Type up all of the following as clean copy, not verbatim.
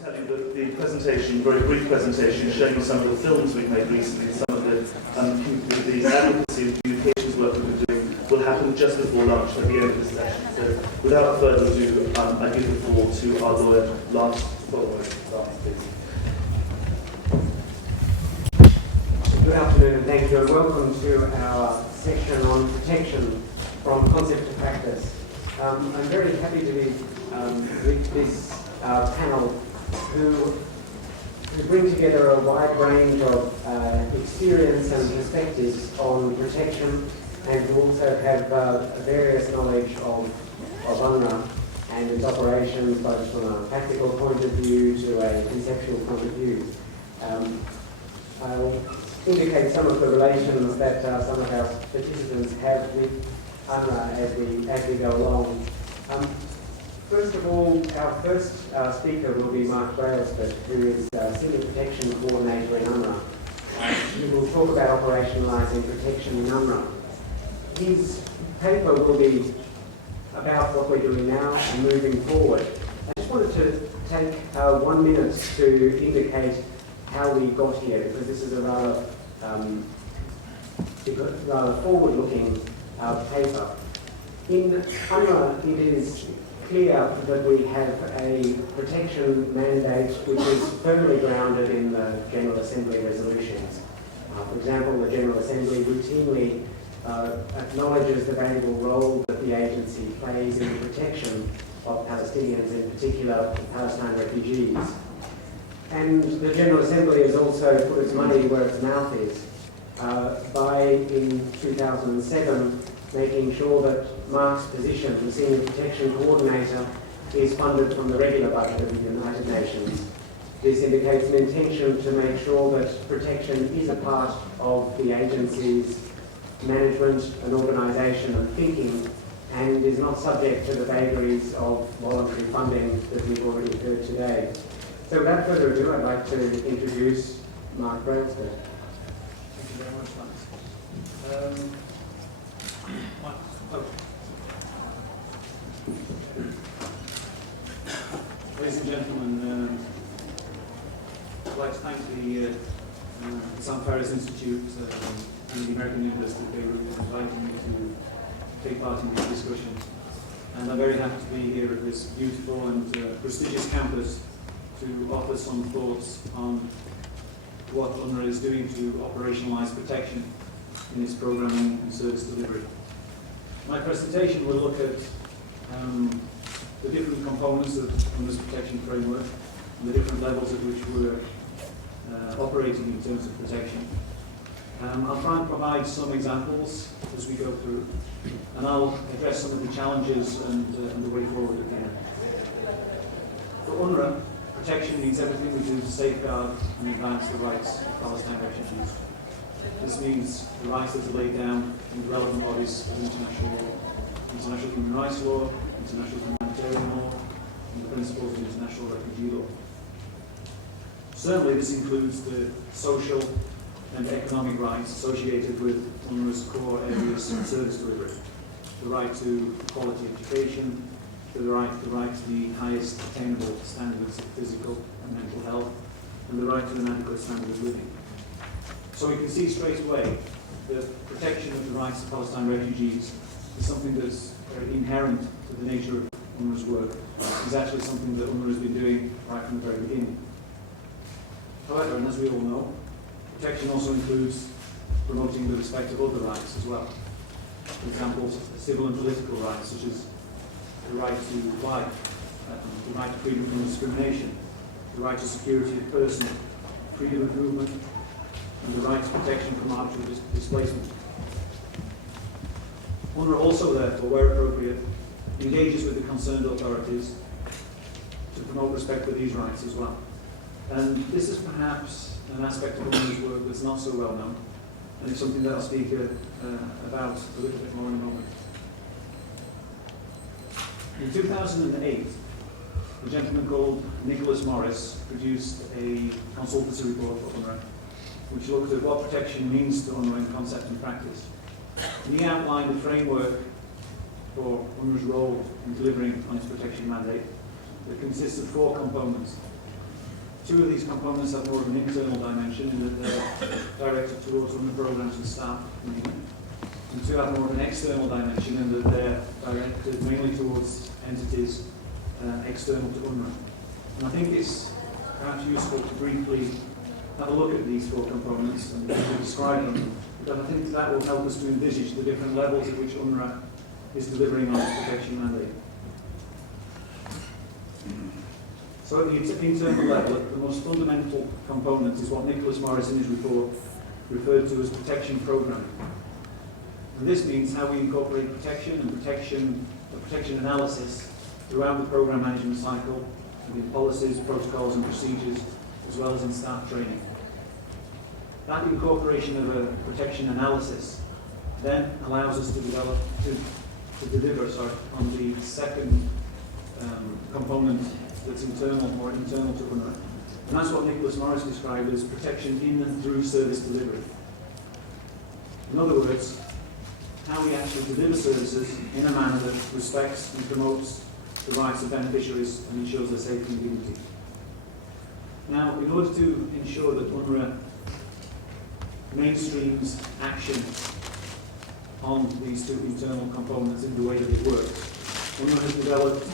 tell you that the presentation, very brief presentation, showing you some of the films we've made recently, some of the advocacy and communications work we've been doing, will happen just before lunch at the end of the session. So without further ado, I give the floor to our lawyer, Lance, please. Good afternoon and thank you, and welcome to our section on protection from concept to practice. I'm very happy to be with this panel who bring together a wide range of experience and perspectives on protection, and who also have various knowledge of UNRWA and its operations, both from a practical point of view to a conceptual point of view. I'll indicate some of the relations that some of our participants have with UNRWA as we go along. First of all, our first speaker will be Mark Brailsford, who is Senior Protection Coordinator in UNRWA. He will talk about operationalising protection in UNRWA. His paper will be about what we're doing now and moving forward. I just wanted to take 1 minute to indicate how we got here, because this is a rather forward-looking paper. In UNRWA, it is clear that we have a protection mandate which is firmly grounded in the General Assembly resolutions. For example, the General Assembly routinely acknowledges the valuable role that the agency plays in the protection of Palestinians, in particular Palestine refugees. And the General Assembly has also put its money where its mouth is by, in 2007, making sure that Mark's position, the Senior Protection Coordinator, is funded from the regular budget of the United Nations. This indicates an intention to make sure that protection is a part of the agency's management and organisation and thinking, and is not subject to the vagaries of voluntary funding that we've already heard today. So without further ado, I'd like to introduce Mark Brailsford. Thank you very much, Lance. Ladies and gentlemen, I'd like to thank the Issam Institute and the American University of Beirut for inviting me to take part in this discussion. And I'm very happy to be here at this beautiful and prestigious campus to offer some thoughts on what UNRWA is doing to operationalise protection in its programming and service delivery. My presentation will look at the different components of UNRWA's protection framework and the different levels at which we're operating in terms of protection. I'll try and provide some examples as we go through, and I'll address some of the challenges and the way forward again. For UNRWA, protection means everything we do to safeguard and advance the rights of Palestine refugees. This means the rights that are laid down in the relevant bodies of international law, international human rights law, international humanitarian law, and the principles of international refugee law. Certainly this includes the social and economic rights associated with UNRWA's core areas of service delivery. The right to quality education, the right to the highest attainable standards of physical and mental health, and the right to an adequate standard of living. So we can see straight away that protection of the rights of Palestine refugees is something that's very inherent to the nature of UNRWA's work. It's actually something that UNRWA has been doing right from the very beginning. However, and as we all know, protection also includes promoting the respect of other rights as well. For example, civil and political rights, such as the right to life, the right to freedom from discrimination, the right to security of person, freedom of movement, and the right to protection from arbitrary displacement. UNRWA also, therefore, where appropriate, engages with the concerned authorities to promote respect for these rights as well. And this is perhaps an aspect of UNRWA's work that's not so well known, and it's something that I'll speak about a little bit more in a moment. In 2008, a gentleman called Nicholas Morris produced a consultancy report for UNRWA, which looked at what protection means to UNRWA in concept and practice. And he outlined a framework for UNRWA's role in delivering on its protection mandate that consists of 4 components. Two of these components have more of an internal dimension in that they're directed towards UNRWA programs and staff, mainly. And two have more of an external dimension in that they're directed mainly towards entities external to UNRWA. And I think it's perhaps useful to briefly have a look at these four components and describe them, because I think that will help us to envisage the different levels at which UNRWA is delivering on its protection mandate. So at the internal level, the most fundamental component is what Nicholas Morris in his report referred to as protection programming. And this means how we incorporate protection and protection analysis throughout the program management cycle, within policies, protocols and procedures, as well as in staff training. That incorporation of a protection analysis then allows us to develop, to deliver on the second component that's internal or internal to UNRWA. And that's what Nicholas Morris described as protection in and through service delivery. In other words, how we actually deliver services in a manner that respects and promotes the rights of beneficiaries and ensures their safety and dignity. Now, in order to ensure that UNRWA mainstreams action on these two internal components in the way that it works, UNRWA has developed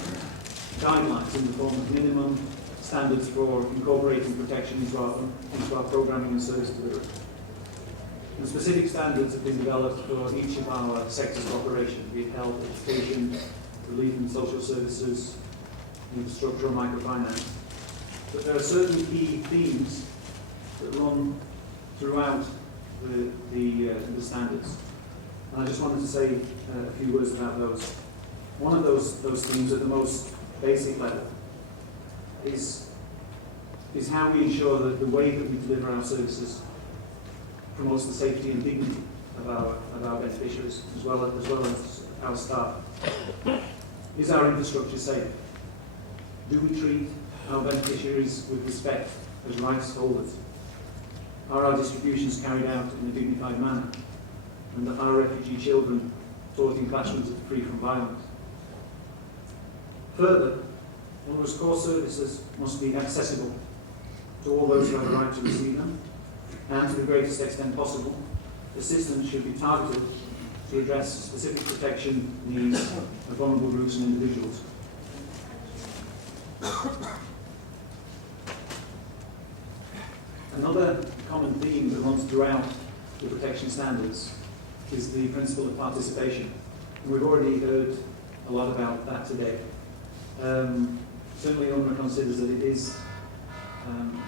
guidelines in the form of minimum standards for incorporating protection into our programming and service delivery. And specific standards have been developed for each of our sectors of operation, be it health, education, relief and social services, infrastructure, or microfinance. But there are certain key themes that run throughout the standards. And I just wanted to say a few words about those. One of those themes at the most basic level is how we ensure that the way that we deliver our services promotes the safety and dignity of our beneficiaries as well as our staff. Is our infrastructure safe? Do we treat our beneficiaries with respect as rights holders? Are our distributions carried out in a dignified manner? And are refugee children taught in classrooms that are free from violence? Further, UNRWA's core services must be accessible to all those who have a right to receive them, and to the greatest extent possible, assistance should be targeted to address specific protection needs of vulnerable groups and individuals. Another common theme that runs throughout the protection standards is the principle of participation. And we've already heard a lot about that today. Certainly UNRWA considers that it is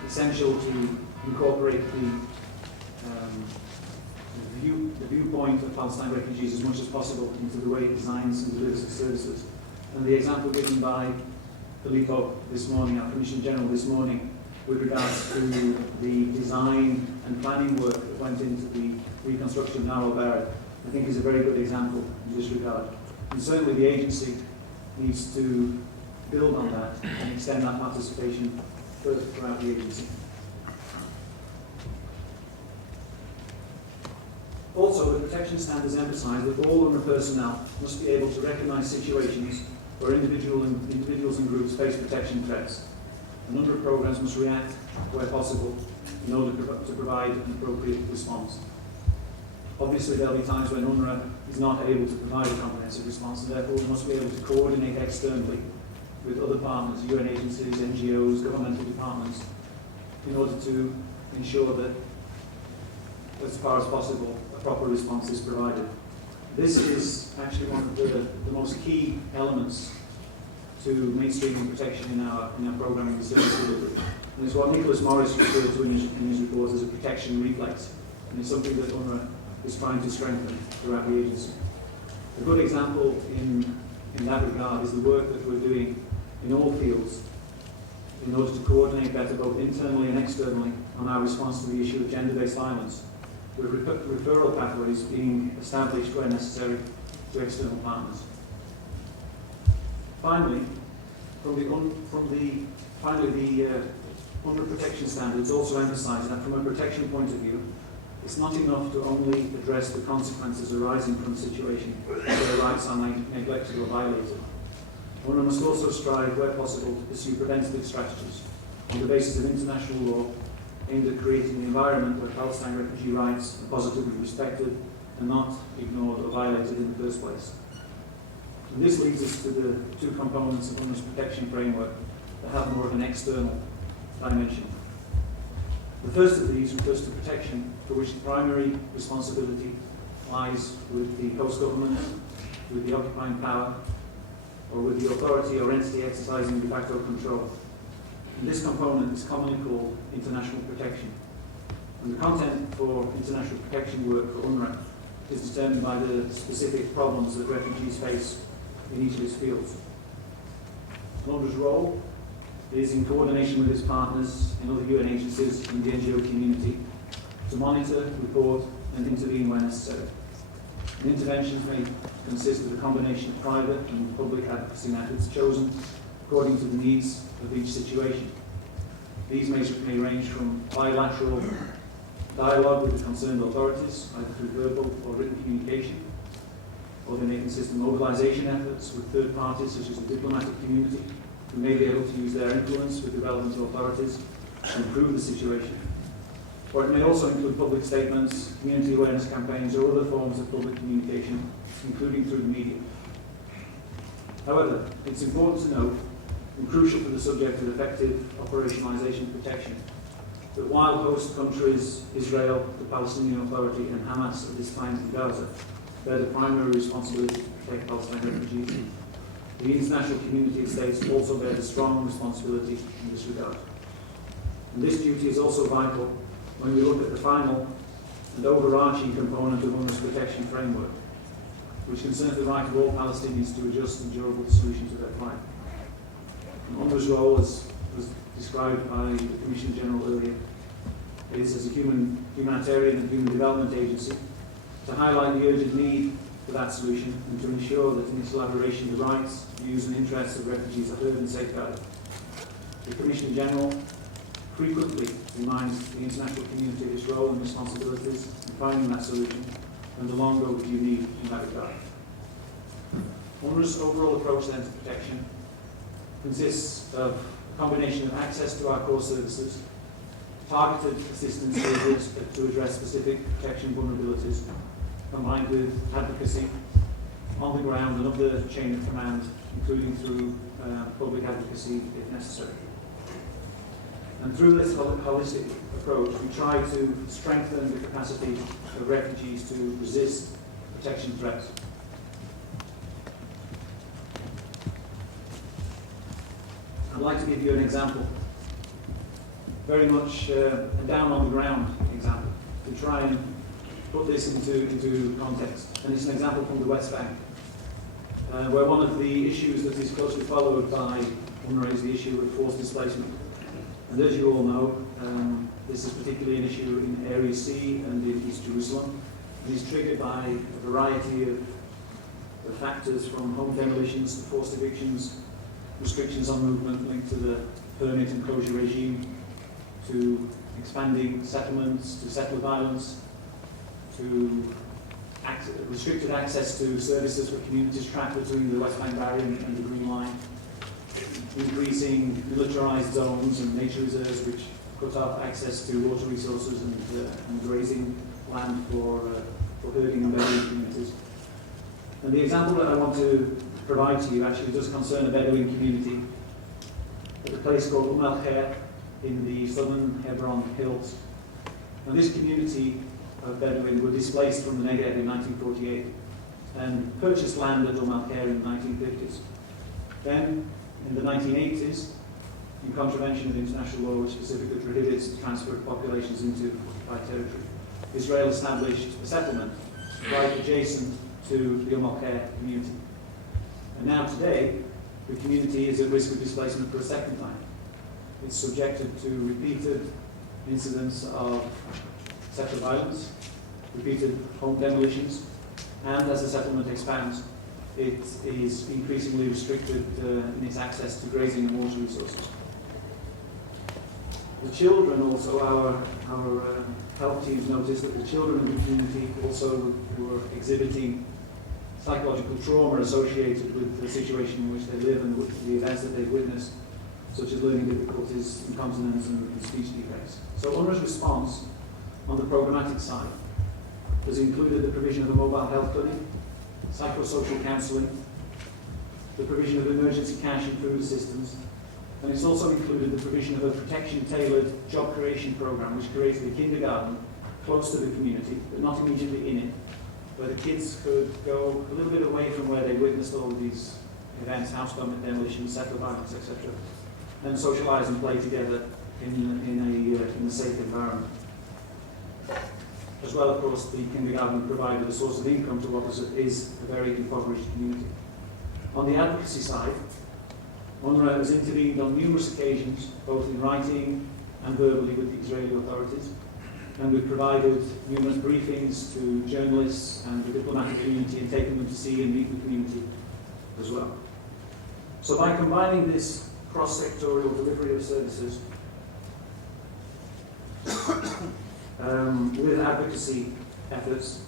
essential to incorporate the viewpoint of Palestine refugees as much as possible into the way it designs and delivers its services. And the example given by Filippo this morning, our Commissioner General this morning, with regards to the design and planning work that went into the reconstruction of Beirut, I think is a very good example in this regard. And certainly the agency needs to build on that and extend that participation further throughout the agency. Also, the protection standards emphasise that all UNRWA personnel must be able to recognise situations where individuals and groups face protection threats. And UNRWA programmes must react where possible in order to provide an appropriate response. Obviously, there will be times when UNRWA is not able to provide a comprehensive response, and therefore we must be able to coordinate externally with other partners, UN agencies, NGOs, governmental departments, in order to ensure that, as far as possible, a proper response is provided. This is actually one of the most key elements to mainstreaming protection in our programming and service delivery. And it's what Nicholas Morris referred to in his report as a protection reflex. And it's something that UNRWA is trying to strengthen throughout the agency. A good example in that regard is the work that we're doing in all fields in order to coordinate better both internally and externally on our response to the issue of gender-based violence, with referral pathways being established where necessary to external partners. Finally, the UNRWA protection standards also emphasise that from a protection point of view, it's not enough to only address the consequences arising from a situation where rights are neglected or violated. UNRWA must also strive, where possible, to pursue preventative strategies on the basis of international law aimed at creating an environment where Palestine refugee rights are positively respected and not ignored or violated in the first place. And this leads us to the two components of UNRWA's protection framework that have more of an external dimension. The first of these refers to protection for which the primary responsibility lies with the host government, with the occupying power, or with the authority or entity exercising de facto control. And this component is commonly called international protection. And the content for international protection work for UNRWA is determined by the specific problems that refugees face in each of its fields. UNRWA's role is in coordination with its partners in other UN agencies and the NGO community to monitor, report, and intervene where necessary. And interventions may consist of a combination of private and public advocacy methods chosen according to the needs of each situation. These may range from bilateral dialogue with the concerned authorities, either through verbal or written communication, or they may consist of mobilization efforts with third parties such as the diplomatic community, who may be able to use their influence with the relevant authorities to improve the situation. Or it may also include public statements, community awareness campaigns, or other forms of public communication, including through the media. However, it's important to note, and crucial for the subject of effective operationalization of protection, that while host countries, Israel, the Palestinian Authority, and Hamas at this time in Gaza, bear the primary responsibility to protect Palestine refugees, the international community of states also bear a strong responsibility in this regard. And this duty is also vital when we look at the final and overarching component of UNRWA's protection framework, which concerns the right of all Palestinians to a just and durable solution to their plight. UNRWA's role, as was described by the Commissioner General earlier, is as a humanitarian and human development agency to highlight the urgent need for that solution and to ensure that in its elaboration the rights, views and interests of refugees are heard and safeguarded. The Commissioner General frequently reminds the international community of its role and responsibilities in finding that solution and the long overdue need in that regard. UNRWA's overall approach then to protection consists of a combination of access to our core services, targeted assistance to address specific protection vulnerabilities, combined with advocacy on the ground and up the chain of command, including through public advocacy if necessary. And through this holistic approach, we try to strengthen the capacity of refugees to resist protection threats. I'd like to give you an example, very much a down on the ground example, to try and put this into context. And it's an example from the West Bank, where one of the issues that is closely followed by UNRWA is the issue of forced displacement. And as you all know, this is particularly an issue in Area C and in East Jerusalem. And is triggered by a variety of factors, from home demolitions to forced evictions, restrictions on movement linked to the permit and closure regime, to expanding settlements, to settler violence, to restricted access to services for communities trapped between the West Bank barrier and the Green Line, increasing militarized zones and nature reserves which cut off access to water resources and grazing land for herding and Bedouin communities. And the example that I want to provide to you actually does concern a Bedouin community at a place called Khair in the southern Hebron Hills. Now this community of Bedouin were displaced from the Negev in 1948 and purchased land at Khair in the 1950s. Then, in the 1980s, in contravention of international law which specifically prohibits the transfer of populations into occupied territory, Israel established a settlement right adjacent to the Khair community. And now today, the community is at risk of displacement for a second time. It's subjected to repeated incidents of settler violence, repeated home demolitions, and as the settlement expands, it is increasingly restricted in its access to grazing and water resources. The children also, our health teams noticed that the children in the community also were exhibiting psychological trauma associated with the situation in which they live and the events that they've witnessed. such as learning difficulties, incontinence and speech defects. So UNRWA's response on the programmatic side has included the provision of a mobile health clinic, psychosocial counselling, the provision of emergency cash and food assistance, and it's also included the provision of a protection-tailored job creation program which created a kindergarten close to the community, but not immediately in it, where the kids could go a little bit away from where they witnessed all of these events, house demolition, settler violence, etc., and socialise and play together in a safe environment. As well, of course, the kindergarten provided a source of income to what is a very impoverished community. On the advocacy side, UNRWA has intervened on numerous occasions, both in writing and verbally with the Israeli authorities, and we've provided numerous briefings to journalists and the diplomatic community and taken them to see and meet the community as well. So by combining this cross-sectorial delivery of services with advocacy efforts,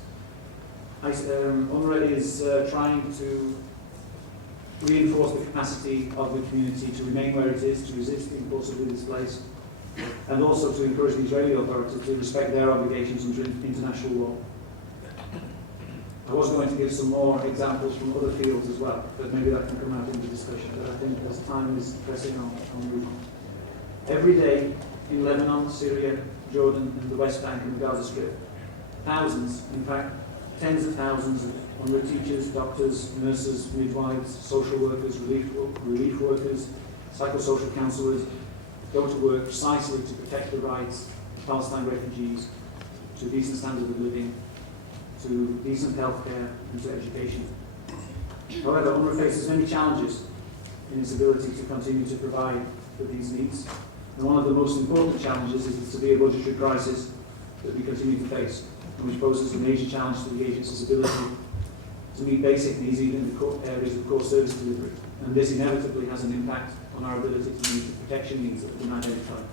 UNRWA is trying to reinforce the capacity of the community to remain where it is, to resist being forcibly displaced, and also to encourage the Israeli authorities to respect their obligations under international law. I was going to give some more examples from other fields as well, but maybe that can come out in the discussion. But I think as time is pressing on, I'll move on. Every day in Lebanon, Syria, Jordan, and the West Bank and the Gaza Strip, thousands, in fact, tens of thousands of UNRWA teachers, doctors, nurses, midwives, social workers, relief workers, psychosocial counsellors go to work precisely to protect the rights of Palestine refugees to a decent standard of living, to decent healthcare, and to education. However, UNRWA faces many challenges in its ability to continue to provide for these needs. And one of the most important challenges is the severe budgetary crisis that we continue to face, and which poses a major challenge to the agency's ability to meet basic needs even in the areas of core service delivery. And this inevitably has an impact on our ability to meet the protection needs that have been identified.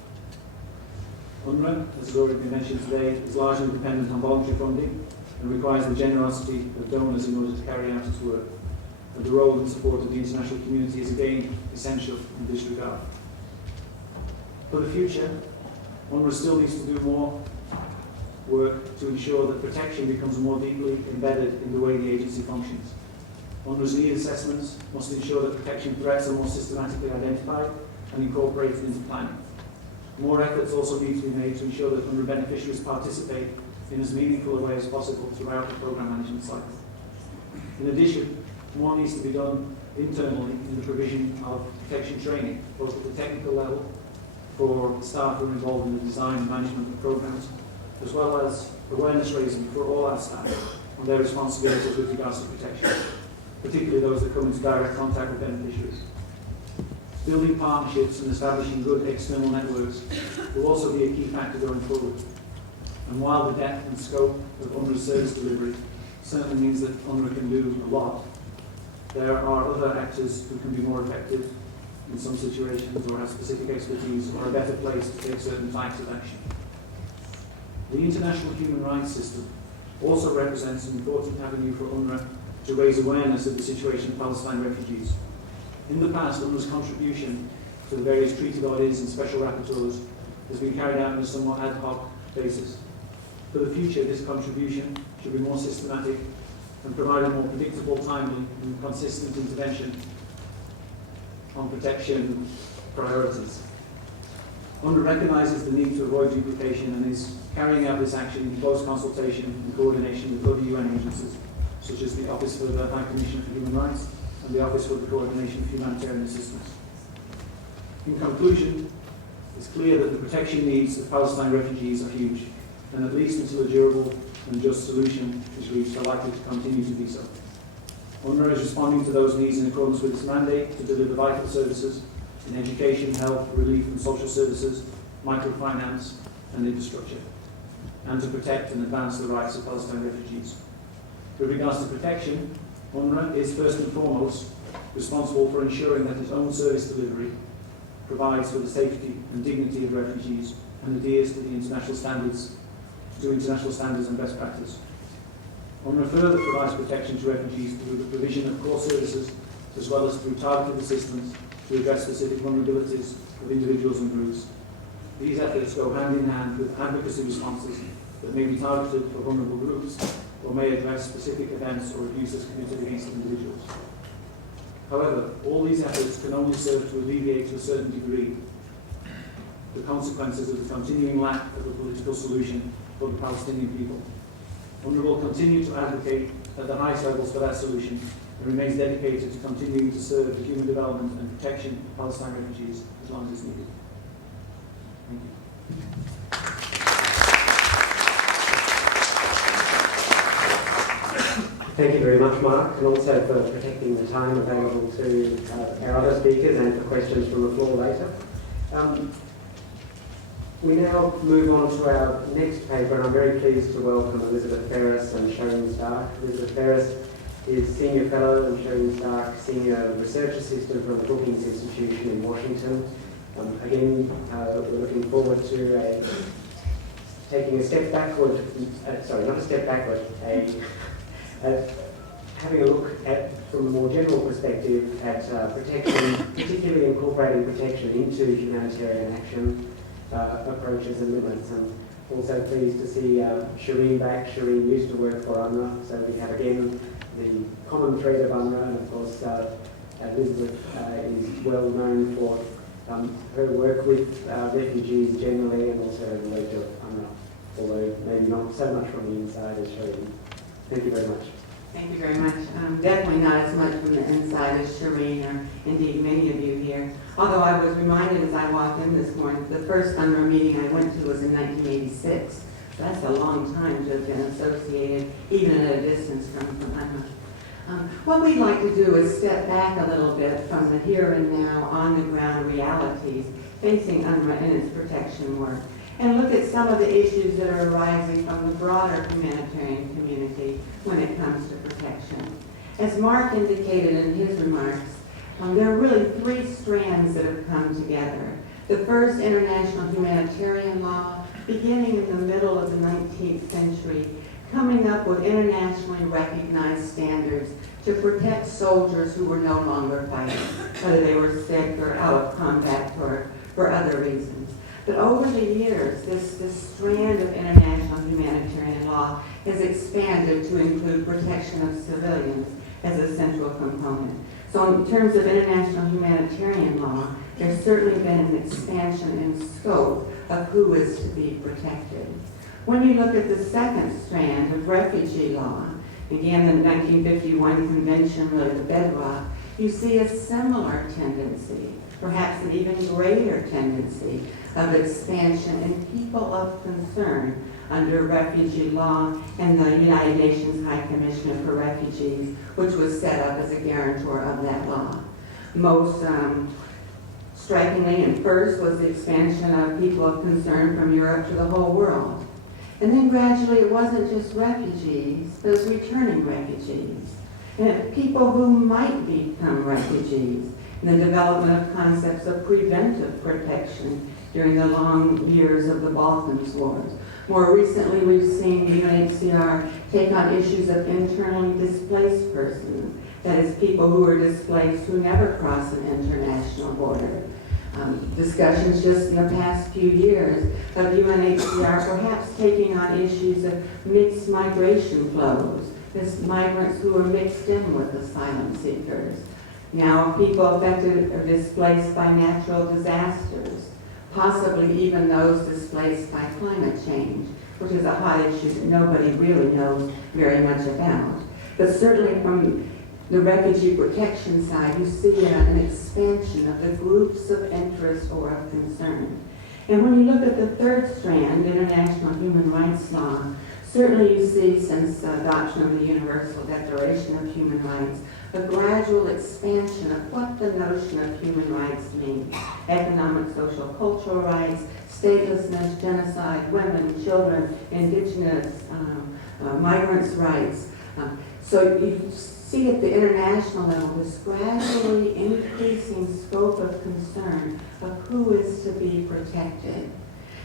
UNRWA, as has already been mentioned today, is largely dependent on voluntary funding and requires the generosity of donors in order to carry out its work. And the role and support of the international community is again essential in this regard. For the future, UNRWA still needs to do more work to ensure that protection becomes more deeply embedded in the way the agency functions. UNRWA's need assessments must ensure that protection threats are more systematically identified and incorporated into planning. More efforts also need to be made to ensure that UNRWA beneficiaries participate in as meaningful a way as possible throughout the programme management cycle. In addition, more needs to be done internally in the provision of protection training, both at the technical level for staff who are involved in the design and management of programmes, as well as awareness raising for all our staff on their responsibilities with regards to protection, particularly those that come into direct contact with beneficiaries. Building partnerships and establishing good external networks will also be a key factor going forward. And while the depth and scope of UNRWA's service delivery certainly means that UNRWA can do a lot, there are other actors who can be more effective in some situations or have specific expertise or are better placed to take certain types of action. The international human rights system also represents an important avenue for UNRWA to raise awareness of the situation of Palestine refugees. In the past, UNRWA's contribution to the various treaty bodies and special rapporteurs has been carried out on a somewhat ad hoc basis. For the future, this contribution should be more systematic and provide a more predictable, timely, and consistent intervention on protection priorities. UNRWA recognises the need to avoid duplication and is carrying out this action in close consultation and coordination with other UN agencies, such as the Office for the High Commissioner for Human Rights and the Office for the Coordination of Humanitarian Assistance. In conclusion, it's clear that the protection needs of Palestine refugees are huge, and at least until a durable and just solution is reached, are likely to continue to be so. UNRWA is responding to those needs in accordance with its mandate to deliver vital services in education, health, relief and social services, microfinance and infrastructure, and to protect and advance the rights of Palestine refugees. With regards to protection, UNRWA is first and foremost responsible for ensuring that its own service delivery provides for the safety and dignity of refugees and adheres to the international standards and best practice. UNRWA further provides protection to refugees through the provision of core services as well as through targeted assistance to address specific vulnerabilities of individuals and groups. These efforts go hand in hand with advocacy responses that may be targeted for vulnerable groups or may address specific events or abuses committed against individuals. However, all these efforts can only serve to alleviate to a certain degree the consequences of the continuing lack of a political solution for the Palestinian people. UNRWA will continue to advocate at the highest levels for that solution and remains dedicated to continuing to serve the human development and protection of Palestine refugees as long as it's needed. Thank you. Thank you very much, Mark, and also for protecting the time available to our other speakers and for questions from the floor later. We now move on to our next paper, and I'm very pleased to welcome Elizabeth Ferris and Shireen Stark. Elizabeth Ferris is Senior Fellow and Shireen Stark Senior Research Assistant from the Brookings Institution in Washington. Again, we're looking forward to taking a step backward, not a step backward, having a look at, from a more general perspective, at protection, particularly incorporating protection into humanitarian action approaches and limits. I'm also pleased to see Shireen back. Shireen used to work for UNRWA, so we have again the common thread of UNRWA, and of course Elizabeth is well known for her work with refugees generally and also the work of UNRWA, although maybe not so much from the inside as Shireen. Thank you very much. Thank you very much. Definitely not as much from the inside as Shireen or indeed many of you here. Although I was reminded as I walked in this morning, the first UNRWA meeting I went to was in 1986. So that's a long time to have been associated, even at a distance from UNRWA. What we'd like to do is step back a little bit from the here and now, on the ground realities facing UNRWA and its protection work, and look at some of the issues that are arising from the broader humanitarian community when it comes to protection. As Mark indicated in his remarks, there are really three strands that have come together. The first, international humanitarian law, beginning in the middle of the 19th century, coming up with internationally recognized standards to protect soldiers who were no longer fighting, whether they were sick or out of combat or for other reasons. But over the years, this strand of international humanitarian law has expanded to include protection of civilians as a central component. So in terms of international humanitarian law, there's certainly been an expansion in scope of who is to be protected. When you look at the second strand of refugee law, again the 1951 convention, really the bedrock, you see a similar tendency, perhaps an even greater tendency of expansion in people of concern under refugee law and the United Nations High Commissioner for Refugees, which was set up as a guarantor of that law. Most strikingly and first was the expansion of people of concern from Europe to the whole world. And then gradually it wasn't just refugees, it was returning refugees. And people who might become refugees, and the development of concepts of preventive protection during the long years of the Balkans wars. More recently, we've seen the UNHCR take on issues of internally displaced persons, that is, people who are displaced who never cross an international border. Discussions just in the past few years of UNHCR perhaps taking on issues of mixed migration flows, as migrants who are mixed in with asylum seekers. Now, people affected or displaced by natural disasters, possibly even those displaced by climate change, which is a hot issue that nobody really knows very much about. But certainly from the refugee protection side, you see an expansion of the groups of interest or of concern. And when you look at the third strand, international human rights law, certainly you see, since the adoption of the Universal Declaration of Human Rights, a gradual expansion of what the notion of human rights means. Economic, social, cultural rights, statelessness, genocide, women, children, indigenous, migrants' rights. So you see at the international level this gradually increasing scope of concern of who is to be protected.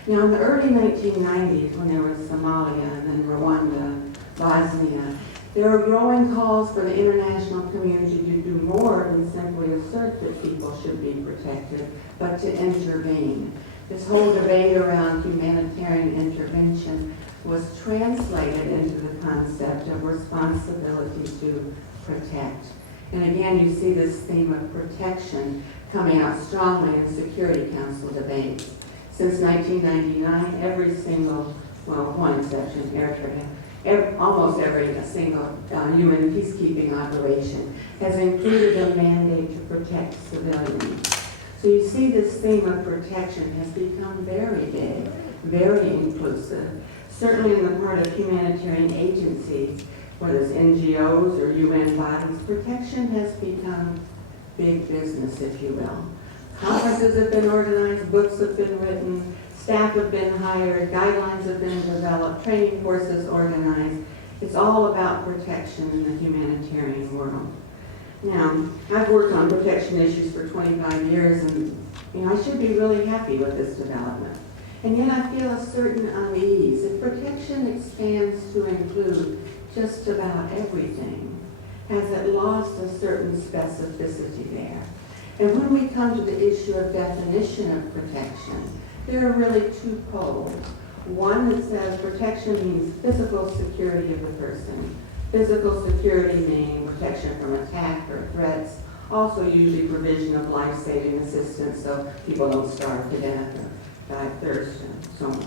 Now, in the early 1990s, when there was Somalia and then Rwanda, Bosnia, There are growing calls for the international community to do more than simply assert that people should be protected, but to intervene. This whole debate around humanitarian intervention was translated into the concept of responsibility to protect. And again, you see this theme of protection coming out strongly in Security Council debates. Since 1999, every single, well, one exception, Eritrea, almost every single UN peacekeeping operation has included a mandate to protect civilians. So you see this theme of protection has become very big, very inclusive. Certainly in the part of humanitarian agencies, whether it's NGOs or UN bodies, protection has become big business, if you will. Conferences have been organized, books have been written, staff have been hired, guidelines have been developed, training courses organized. It's all about protection in the humanitarian world. Now, I've worked on protection issues for 25 years, and I should be really happy with this development. And yet I feel a certain unease. If protection expands to include just about everything, has it lost a certain specificity there? And when we come to the issue of definition of protection, there are really two poles. One that says protection means physical security of the person. Physical security meaning protection from attack or threats, also usually provision of life-saving assistance so people don't starve to death or die of thirst and so on.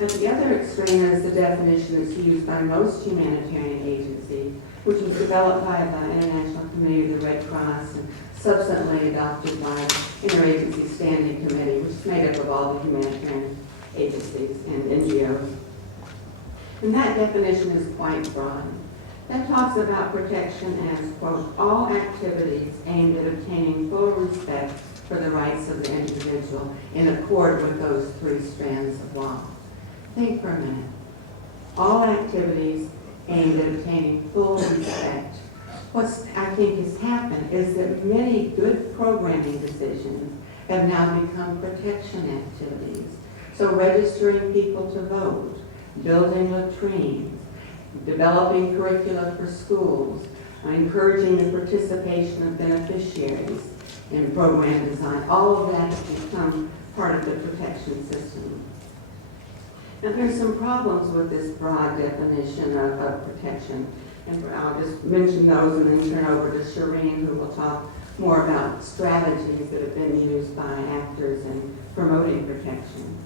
At the other extreme is the definition that's used by most humanitarian agencies, which was developed by the International Committee of the Red Cross and subsequently adopted by Interagency Standing Committee, which is made up of all the humanitarian agencies and NGOs. And that definition is quite broad. That talks about protection as, quote, all activities aimed at obtaining full respect for the rights of the individual in accord with those three strands of law. Think for a minute. All activities aimed at obtaining full respect. What I think has happened is that many good programming decisions have now become protection activities. So registering people to vote, building latrines, developing curricula for schools, encouraging the participation of beneficiaries in program design, all of that has become part of the protection system. Now there's some problems with this broad definition of protection, and I'll just mention those and then turn over to Shireen, who will talk more about strategies that have been used by actors in promoting protection.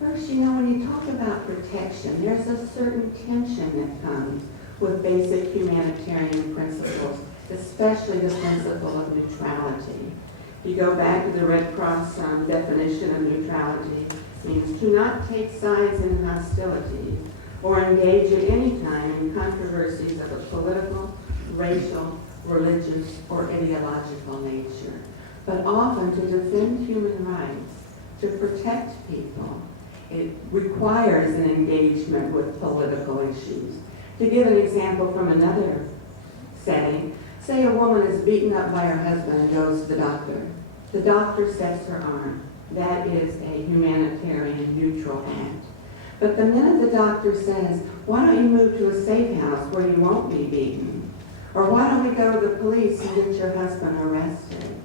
First, when you talk about protection, there's a certain tension that comes with basic humanitarian principles, especially the principle of neutrality. You go back to the Red Cross definition of neutrality, means to not take sides in hostility or engage at any time in controversies of a political, racial, religious, or ideological nature, but often to defend human rights, to protect people. It requires an engagement with political issues. To give an example from another setting, say a woman is beaten up by her husband and goes to the doctor. The doctor sets her arm. That is a humanitarian neutral act. But the minute the doctor says, why don't you move to a safe house where you won't be beaten? Or why don't we go to the police and get your husband arrested?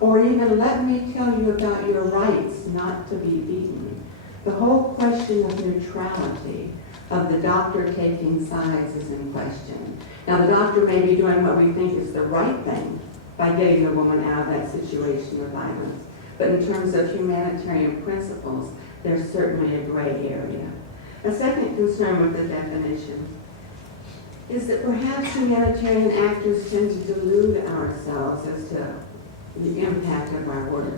Or even let me tell you about your rights not to be beaten. The whole question of neutrality, of the doctor taking sides, is in question. Now the doctor may be doing what we think is the right thing by getting the woman out of that situation of violence. But in terms of humanitarian principles, there's certainly a gray area. A second concern with the definition is that perhaps humanitarian actors tend to delude ourselves as to the impact of our work.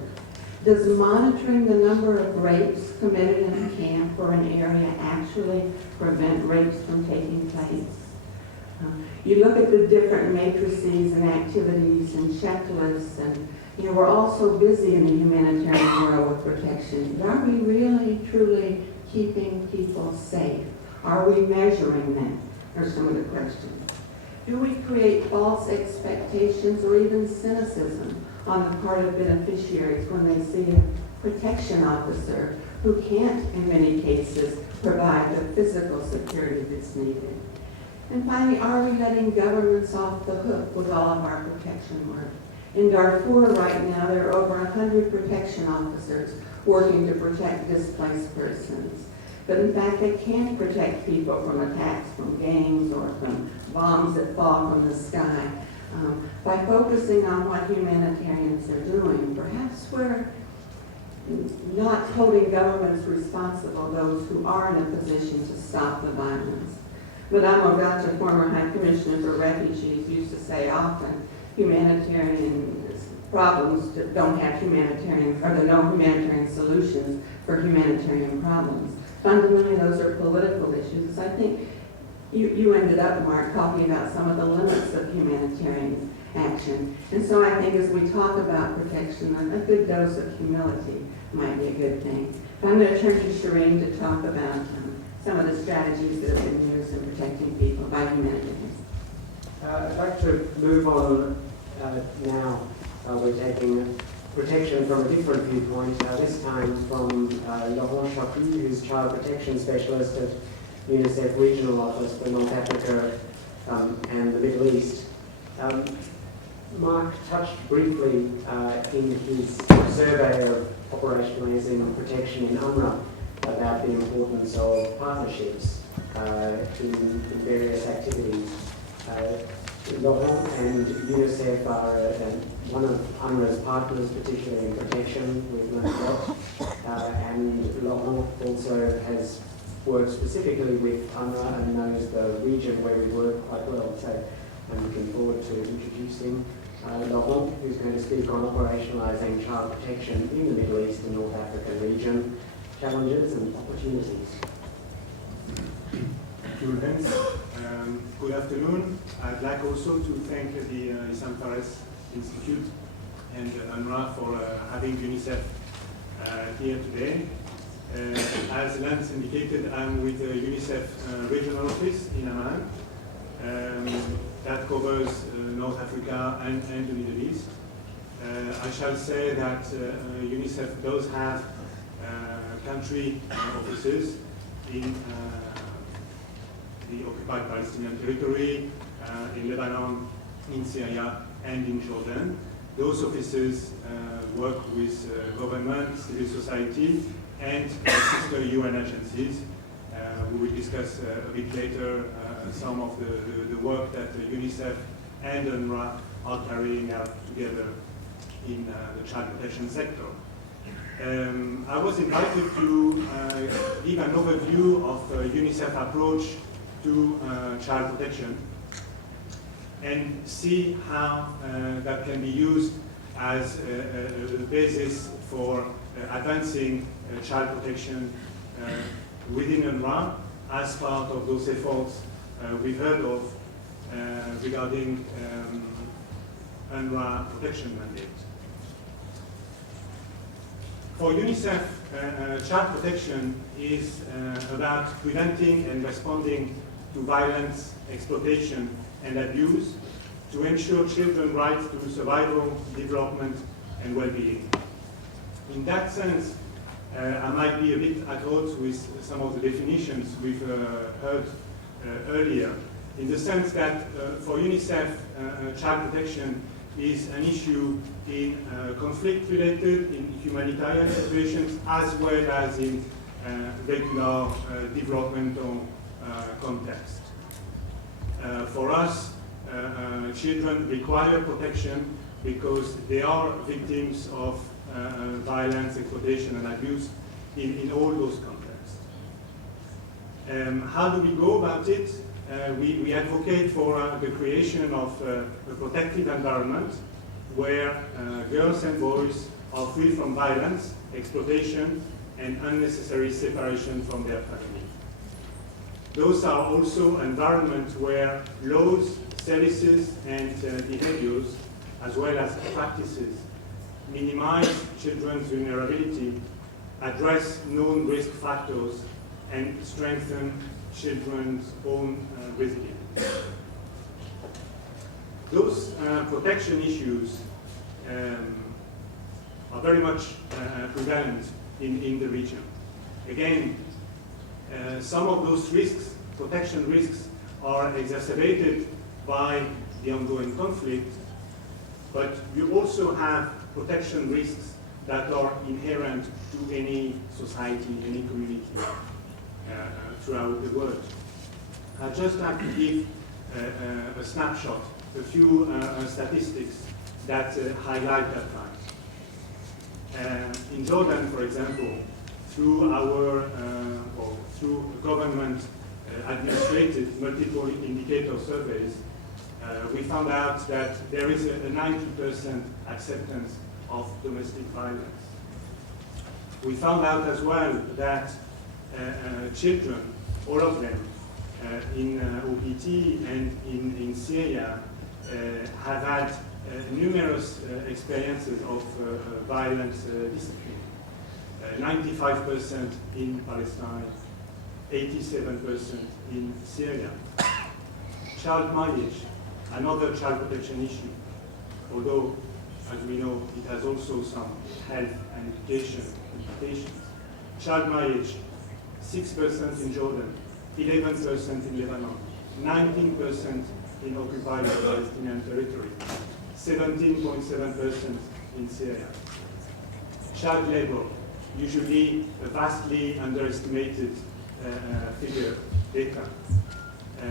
Does monitoring the number of rapes committed in a camp or an area actually prevent rapes from taking place? You look at the different matrices and activities and checklists, and we're all so busy in the humanitarian world with protection. But are we really, truly keeping people safe? Are we measuring that? Are some of the questions. Do we create false expectations or even cynicism on the part of beneficiaries when they see a protection officer who can't, in many cases, provide the physical security that's needed? And finally, are we letting governments off the hook with all of our protection work? In Darfur right now, there are over 100 protection officers working to protect displaced persons. But in fact, they can't protect people from attacks from gangs or from bombs that fall from the sky. By focusing on what humanitarians are doing, perhaps we're not holding governments responsible, those who are in a position to stop the violence. Madame Ogata, former High Commissioner for Refugees, used to say often, humanitarian problems don't have humanitarian, or there are no humanitarian solutions for humanitarian problems. Fundamentally, those are political issues. I think you ended up, Mark, talking about some of the limits of humanitarian action. And so I think as we talk about protection, a good dose of humility might be a good thing. But I'm going to turn to Shireen to talk about some of the strategies that have been used in protecting people by humanitarians. I'd like to move on now. We're taking protection from a different viewpoint, this time from Laurent Chaput, who's Child Protection Specialist at UNICEF Regional Office for North Africa and the Middle East. Mark touched briefly in his survey of operationalising protection in UNRWA about the importance of partnerships in various activities. Laurent and UNICEF are one of UNRWA's partners, particularly in protection with UNICEF, and Laurent also has worked specifically with UNRWA and knows the region where we work quite well. So I'm looking forward to introducing Laurent, who's going to speak on operationalising child protection in the Middle East and North African region, challenges and opportunities. Thank you, Vince. Good afternoon. I'd like also to thank the Issam Institute and UNRWA for having UNICEF here today. As Lance indicated, I'm with the UNICEF regional office in Amman. That covers North Africa and the Middle East. I shall say that UNICEF does have country offices in the occupied Palestinian territory, in Lebanon, in Syria, and in Jordan. Those offices work with government, civil society, and sister UN agencies. We will discuss a bit later some of the work that UNICEF and UNRWA are carrying out together in the child protection sector. I was invited to give an overview of UNICEF approach to child protection and see how that can be used as a basis for advancing child protection within UNRWA as part of those efforts we've heard of regarding UNRWA protection mandate. For UNICEF, child protection is about preventing and responding to violence, exploitation, and abuse to ensure children's rights to survival, development, and well-being. In that sense, I might be a bit at odds with some of the definitions we've heard earlier, in the sense that for UNICEF, child protection is an issue in conflict-related, in humanitarian situations, as well as in regular developmental context. For us, children require protection because they are victims of violence, exploitation, and abuse in all those contexts. How do we go about it? We advocate for the creation of a protected environment where girls and boys are free from violence, exploitation, and unnecessary separation from their family. Those are also environments where laws, services, and behaviors, as well as practices, minimize children's vulnerability, address known risk factors, and strengthen children's own resilience. Those protection issues are very much prevalent in the region. Again, some of those risks, protection risks, are exacerbated by the ongoing conflict, but you also have protection risks that are inherent to any society, any community throughout the world. I just have to give a snapshot, a few statistics that highlight that fact. In Jordan, for example, through our through government administrated multiple indicator surveys, we found out that there is a 90% acceptance of domestic violence. We found out as well that children, all of them, in OPT and in Syria, have had numerous experiences of violent discipline. 95% in Palestine, 87% in Syria. Child marriage, another child protection issue, although, as we know, it has also some health and education implications. Child marriage, 6% in Jordan, 11% in Lebanon, 19% in occupied Palestinian territory, 17.7% in Syria. Child labor, usually a vastly underestimated figure, data.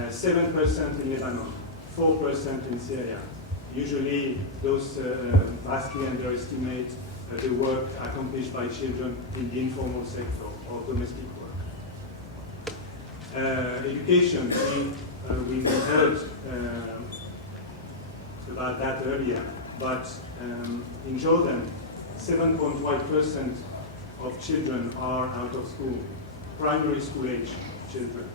7% in Lebanon, 4% in Syria. Usually those vastly underestimate the work accomplished by children in the informal sector or domestic work. Education, we heard about that earlier, but in Jordan, 7.1% of children are out of school, primary school age children.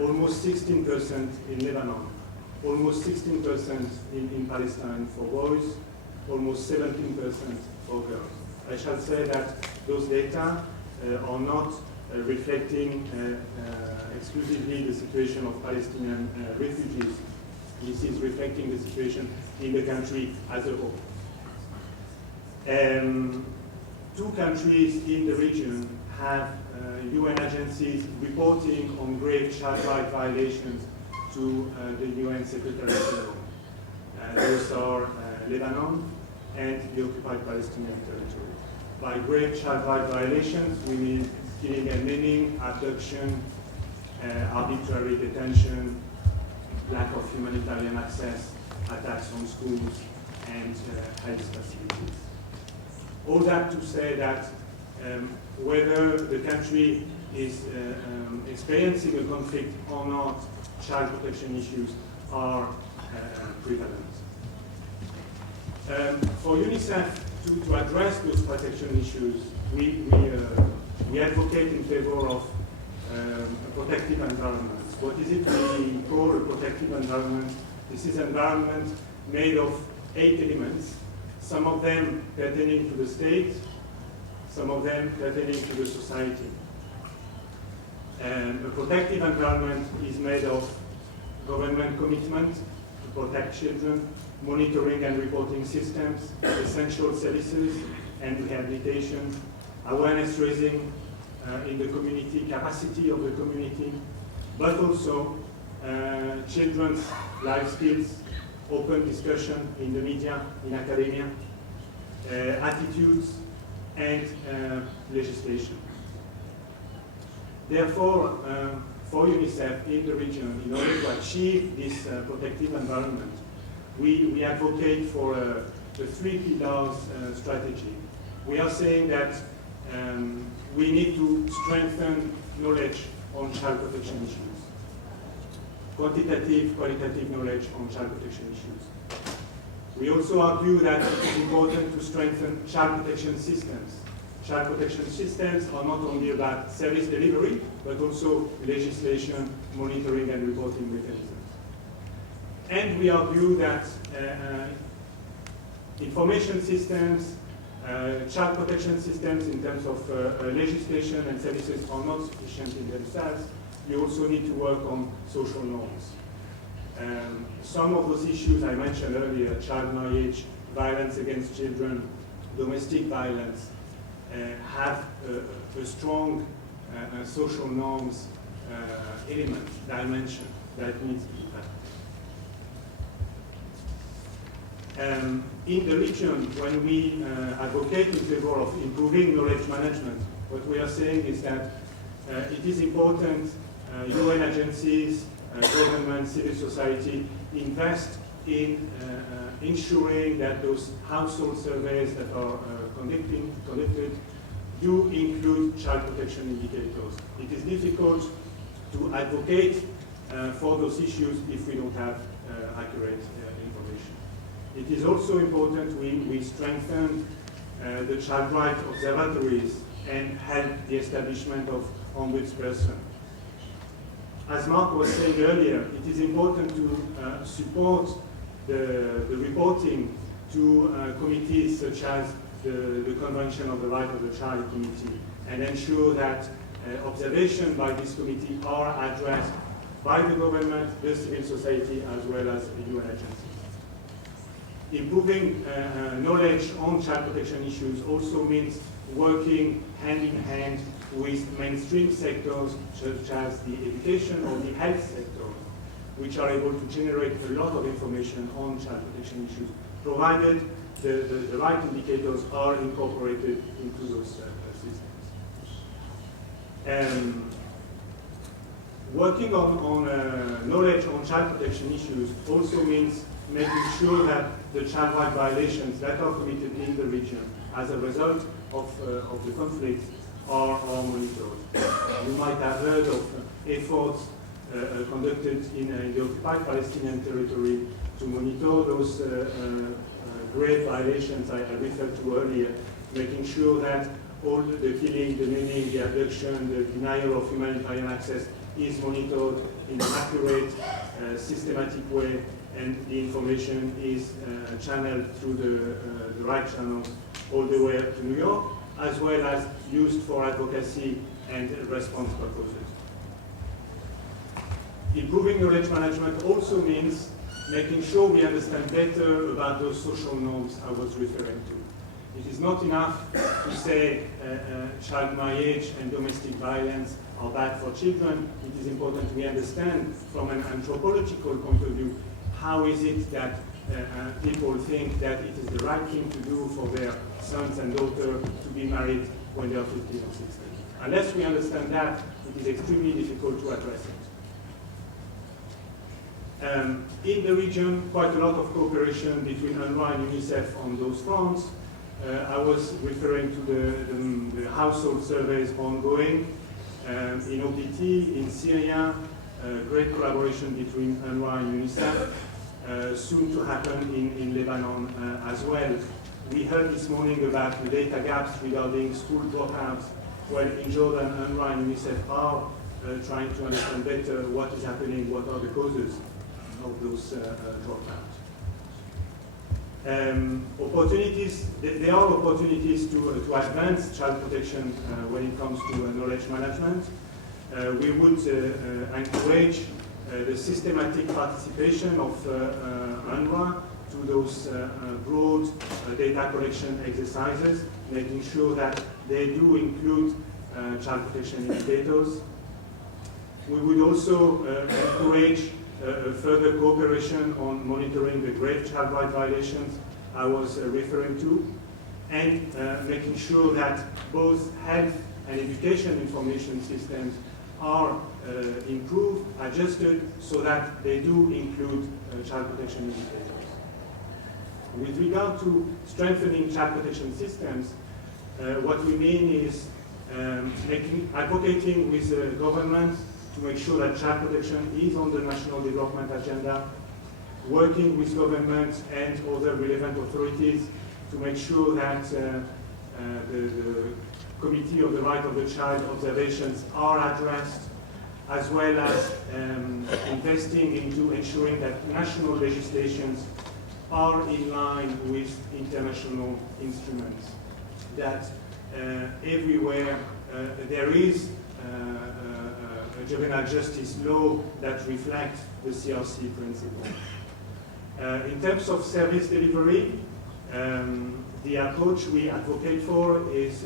Almost 16% in Lebanon, almost 16% in Palestine for boys, almost 17% for girls. I shall say that those data are not reflecting exclusively the situation of Palestinian refugees. This is reflecting the situation in the country as a whole. Two countries in the region have UN agencies reporting on grave child rights violations to the UN Secretary General. Those are Lebanon and the occupied Palestinian territory. By grave child rights violations, we mean killing and maiming, abduction, arbitrary detention, lack of humanitarian access, attacks on schools, and health facilities. All that to say that whether the country is experiencing a conflict or not, child protection issues are prevalent. For UNICEF to address those protection issues, we advocate in favor of a protective environment. What is it we call a protective environment? This is an environment made of 8 elements, some of them pertaining to the state, some of them pertaining to the society. A protective environment is made of government commitment to protect children, monitoring and reporting systems, essential services and rehabilitation, awareness raising in the community, capacity of the community, but also children's life skills, open discussion in the media, in academia, attitudes, and legislation. Therefore, for UNICEF in the region, in order to achieve this protective environment, we advocate for the 3 pillars strategy. We are saying that we need to strengthen knowledge on child protection issues. Quantitative, qualitative knowledge on child protection issues. We also argue that it is important to strengthen child protection systems. Child protection systems are not only about service delivery, but also legislation, monitoring and reporting mechanisms. And we argue that information systems, child protection systems in terms of legislation and services are not sufficient in themselves. We also need to work on social norms. Some of those issues I mentioned earlier, child marriage, violence against children, domestic violence, have a strong social norms element, dimension. that needs to be done. In the region, when we advocate in favor of improving knowledge management, what we are saying is that it is important UN agencies, government, civil society invest in ensuring that those household surveys that are conducted do include child protection indicators. It is difficult to advocate for those issues if we don't have accurate information. It is also important we strengthen the child rights observatories and help the establishment of ombudsperson. As Mark was saying earlier, it is important to support the reporting to committees such as the Convention of the Right of the Child Committee and ensure that observations by this committee are addressed by the government, the civil society, as well as the UN agencies. Improving knowledge on child protection issues also means working hand in hand with mainstream sectors such as the education or the health sector, which are able to generate a lot of information on child protection issues, provided the right indicators are incorporated into those systems. Working on knowledge on child protection issues also means making sure that the child rights violations that are committed in the region as a result of the conflict are monitored. You might have heard of efforts conducted in the occupied Palestinian territory to monitor those grave violations I referred to earlier, making sure that all the killing, the maiming, the abduction, the denial of humanitarian access is monitored in an accurate, systematic way, and the information is channeled through the right channels all the way up to New York, as well as used for advocacy and response purposes. Improving knowledge management also means making sure we understand better about those social norms I was referring to. It is not enough to say child marriage and domestic violence are bad for children. It is important we understand from an anthropological point of view how is it that people think that it is the right thing to do for their sons and daughters to be married when they are 15 or 16. Unless we understand that, it is extremely difficult to address it. In the region, quite a lot of cooperation between UNRWA and UNICEF on those fronts. I was referring to the household surveys ongoing in OPT, in Syria, great collaboration between UNRWA and UNICEF, soon to happen in Lebanon as well. We heard this morning about the data gaps regarding school dropouts. Well, in Jordan, UNRWA and UNICEF are trying to understand better what is happening, what are the causes of those dropouts. Opportunities, there are opportunities to advance child protection when it comes to knowledge management. We would encourage the systematic participation of UNRWA to those broad data collection exercises, making sure that they do include child protection indicators. We would also encourage further cooperation on monitoring the grave child rights violations I was referring to, and making sure that both health and education information systems are improved, adjusted, so that they do include child protection indicators. With regard to strengthening child protection systems, what we mean is advocating with governments to make sure that child protection is on the national development agenda, working with governments and other relevant authorities to make sure that the Committee of the Right of the Child observations are addressed, as well as investing into ensuring that national legislations are in line with international instruments, that everywhere there is a juvenile justice law that reflects the CRC principle. In terms of service delivery, the approach we advocate for is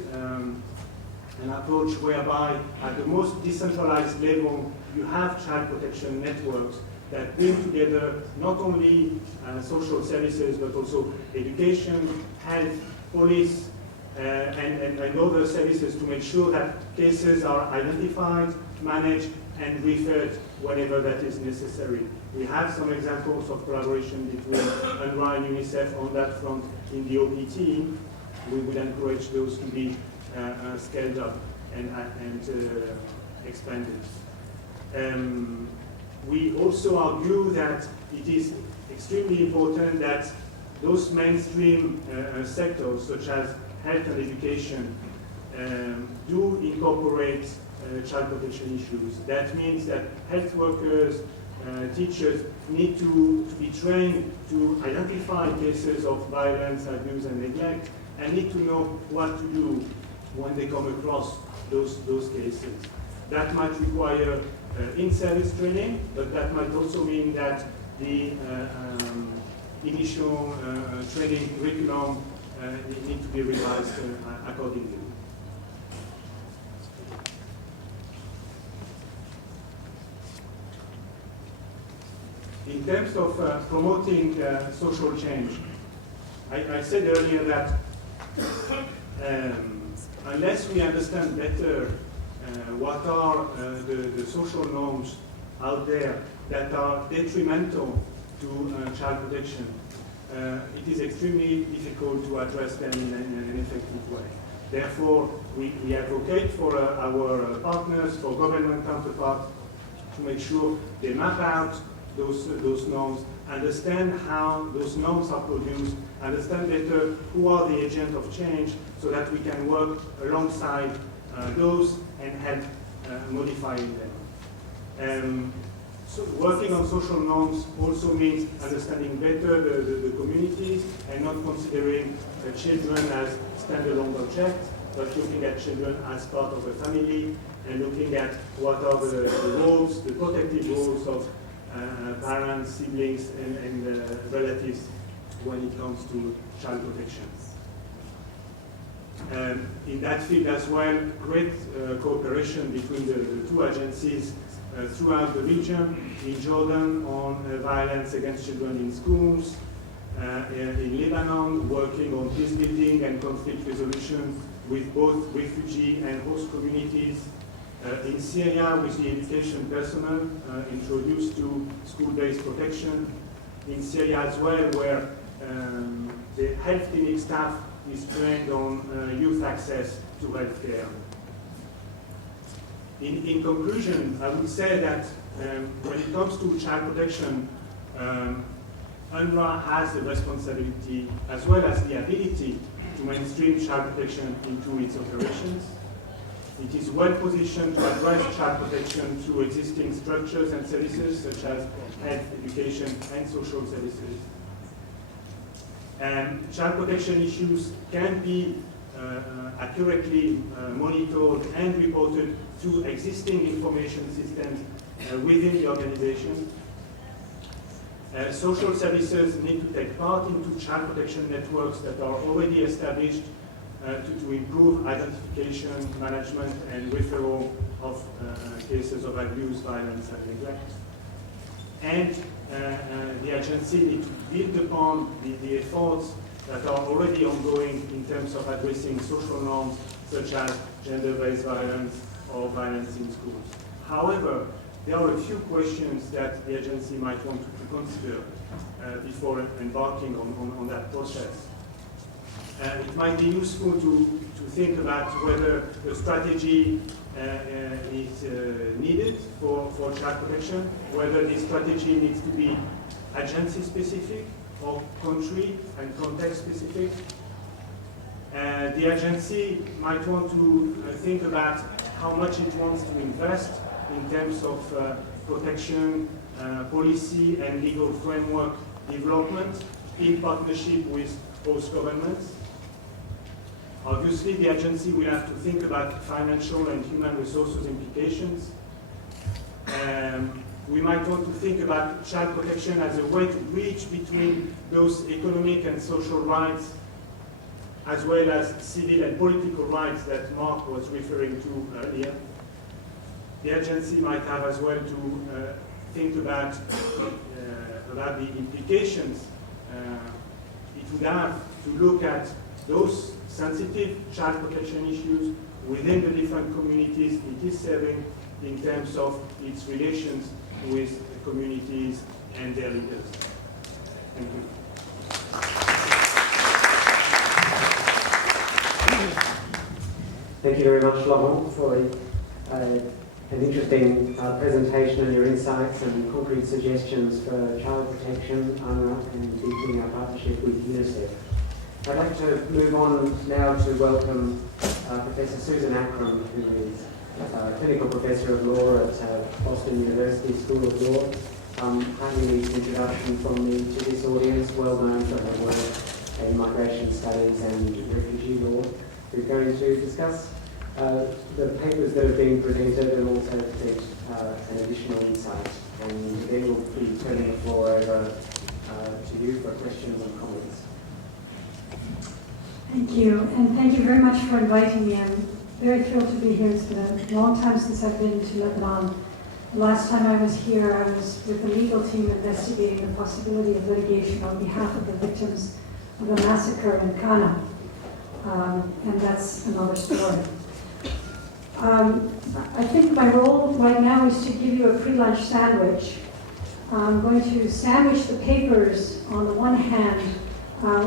an approach whereby at the most decentralized level you have child protection networks that bring together not only social services but also education, health, police, and other services to make sure that cases are identified, managed, and referred whenever that is necessary. We have some examples of collaboration between UNRWA and UNICEF on that front in the OPT. We would encourage those to be scaled up and expanded. We also argue that it is extremely important that those mainstream sectors, such as health and education, do incorporate child protection issues. That means that health workers, teachers need to be trained to identify cases of violence, abuse, and neglect, and need to know what to do when they come across those cases. That might require in-service training, but that might also mean that the initial training curriculum need to be revised accordingly. In terms of promoting social change, I said earlier that unless we understand better what are the social norms out there that are detrimental to child protection, it is extremely difficult to address them in an effective way. Therefore, we advocate for our partners, for government counterparts, to make sure they map out those norms, understand how those norms are produced, understand better who are the agents of change, so that we can work alongside those and help modifying them. So working on social norms also means understanding better the communities and not considering children as standalone objects, but looking at children as part of a family and looking at what are the roles, the protective roles of parents, siblings, and relatives when it comes to child protection. In that field as well, great cooperation between the two agencies throughout the region, in Jordan on violence against children in schools, in Lebanon working on peace building and conflict resolution with both refugee and host communities, in Syria with the education personnel introduced to school-based protection, in Syria as well where the health clinic staff is trained on youth access to health care. In conclusion, I would say that when it comes to child protection, UNRWA has the responsibility as well as the ability to mainstream child protection into its operations. It is well positioned to address child protection through existing structures and services such as health, education, and social services. Child protection issues can be accurately monitored and reported through existing information systems within the organization. Social services need to take part into child protection networks that are already established to improve identification, management, and referral of cases of abuse, violence, and neglect. And the agency needs to build upon the efforts that are already ongoing in terms of addressing social norms such as gender-based violence or violence in schools. However, there are a few questions that the agency might want to consider before embarking on that process. It might be useful to think about whether the strategy is needed for child protection, whether this strategy needs to be agency-specific or country and context-specific. The agency might want to think about how much it wants to invest in terms of protection, policy, and legal framework development in partnership with host governments. Obviously, the agency will have to think about financial and human resources implications. We might want to think about child protection as a way to bridge between those economic and social rights as well as civil and political rights that Mark was referring to earlier. The agency might have as well to think about the implications it would have to look at those sensitive child protection issues within the different communities it is serving in terms of its relations with the communities and their leaders. Thank you. Thank you very much, Laurent, for an interesting presentation and your insights and concrete suggestions for child protection, UNRWA, and deepening our partnership with UNICEF. I'd like to move on now to welcome Professor Susan Akram, who is a clinical professor of law at Boston University School of Law. Highly needs introduction from me to this audience, well known for her work in migration studies and refugee law, who's going to discuss the papers that have been presented and also present an additional insight. And then we'll be turning the floor over to you for questions and comments. Thank you, and thank you very much for inviting me. I'm very thrilled to be here. It's been a long time since I've been to Lebanon. The last time I was here, I was with the legal team investigating the possibility of litigation on behalf of the victims of the massacre in Ghana. And that's another story. I think my role right now is to give you a pre-lunch sandwich. I'm going to sandwich the papers on the one hand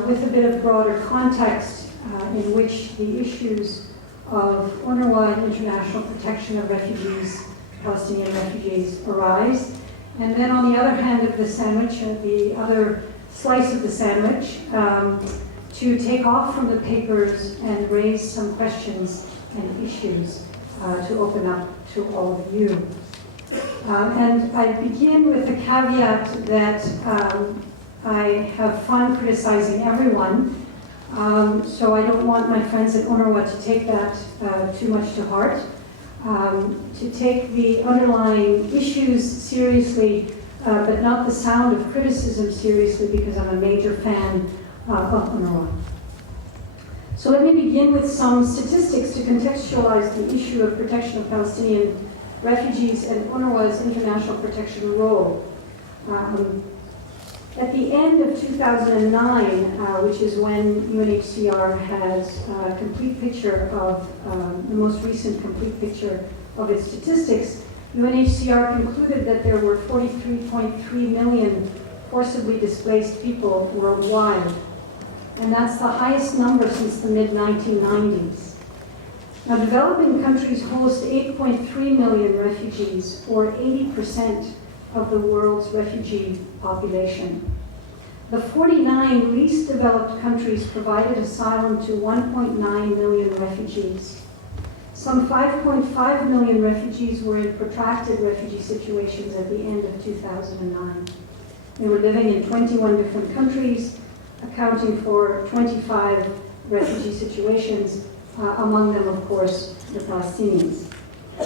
with a bit of broader context in which the issues of UNRWA and international protection of refugees, Palestinian refugees, arise. And then on the other hand of the sandwich, the other slice of the sandwich, to take off from the papers and raise some questions and issues to open up to all of you. And I begin with the caveat that I have fun criticizing everyone, so I don't want my friends at UNRWA to take that too much to heart. To take the underlying issues seriously, but not the sound of criticism seriously, because I'm a major fan of UNRWA. So let me begin with some statistics to contextualize the issue of protection of Palestinian refugees and UNRWA's international protection role. At the end of 2009, which is when UNHCR has a complete picture of, the most recent complete picture of its statistics, UNHCR concluded that there were 43.3 million forcibly displaced people worldwide. And that's the highest number since the mid-1990s. Now, developing countries host 8.3 million refugees, or 80% of the world's refugee population. The 49 least developed countries provided asylum to 1.9 million refugees. Some 5.5 million refugees were in protracted refugee situations at the end of 2009. They were living in 21 different countries, accounting for 25 refugee situations, among them, of course, the Palestinians.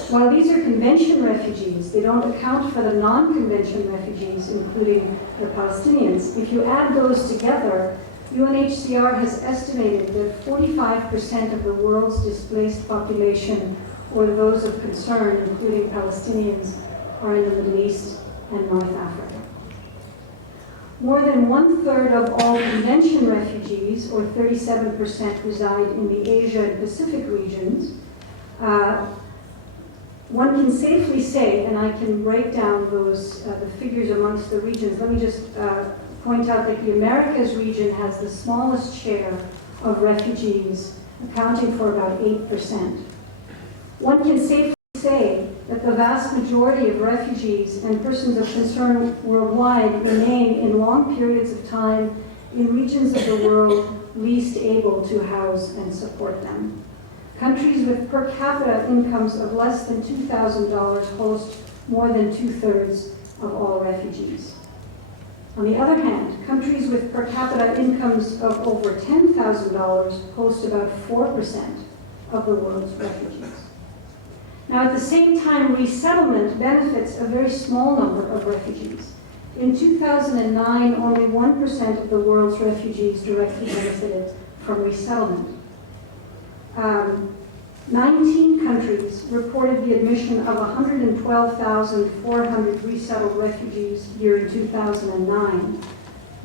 While these are convention refugees, they don't account for the non-convention refugees, including the Palestinians. If you add those together, UNHCR has estimated that 45% of the world's displaced population, or those of concern, including Palestinians, are in the Middle East and North Africa. More than 1/3 of all convention refugees, or 37%, reside in the Asia and Pacific regions. One can safely say, and I can break down those the figures amongst the regions. Let me just point out that the Americas region has the smallest share of refugees, accounting for about 8%. One can safely say that the vast majority of refugees and persons of concern worldwide remain in long periods of time in regions of the world least able to house and support them. Countries with per capita incomes of less than $2,000 host more than 2/3 of all refugees. On the other hand, countries with per capita incomes of over $10,000 host about 4% of the world's refugees. Now, at the same time, resettlement benefits a very small number of refugees. In 2009, only 1% of the world's refugees directly benefited from resettlement. 19 countries reported the admission of 112,400 resettled refugees during 2009.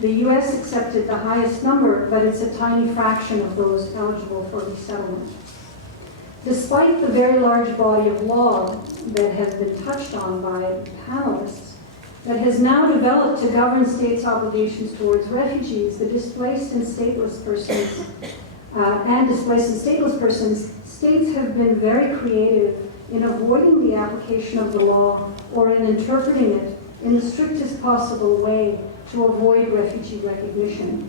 The U.S. accepted the highest number, but it's a tiny fraction of those eligible for resettlement. Despite the very large body of law that has been touched on by panelists, that has now developed to govern states' obligations towards refugees, the displaced and stateless persons, states have been very creative in avoiding the application of the law or in interpreting it in the strictest possible way to avoid refugee recognition.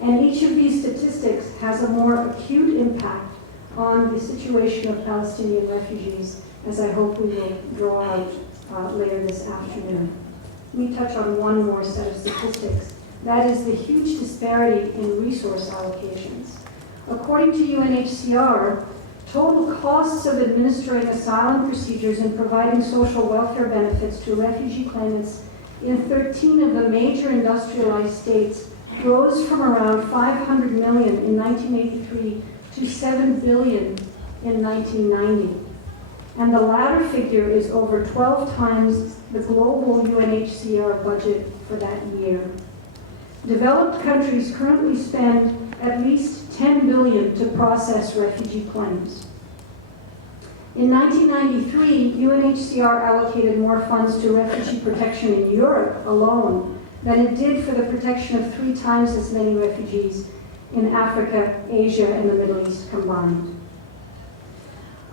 And each of these statistics has a more acute impact on the situation of Palestinian refugees, as I hope we will draw out later this afternoon. Let me touch on one more set of statistics. That is the huge disparity in resource allocations. According to UNHCR, total costs of administering asylum procedures and providing social welfare benefits to refugee claimants in 13 of the major industrialized states rose from around $500 million in 1983 to $7 billion in 1990. And the latter figure is over 12 times the global UNHCR budget for that year. Developed countries currently spend at least $10 billion to process refugee claims. In 1993, UNHCR allocated more funds to refugee protection in Europe alone than it did for the protection of 3 times as many refugees in Africa, Asia, and the Middle East combined.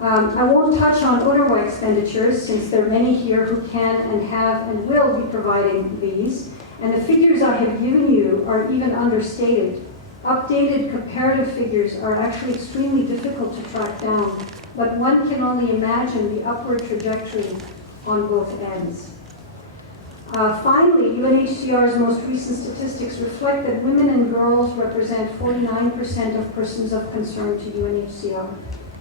I won't touch on UNRWA expenditures, since there are many here who can and have and will be providing these, and the figures I have given you are even understated. Updated comparative figures are actually extremely difficult to track down, but one can only imagine the upward trajectory on both ends. Finally, UNHCR's most recent statistics reflect that women and girls represent 49% of persons of concern to UNHCR.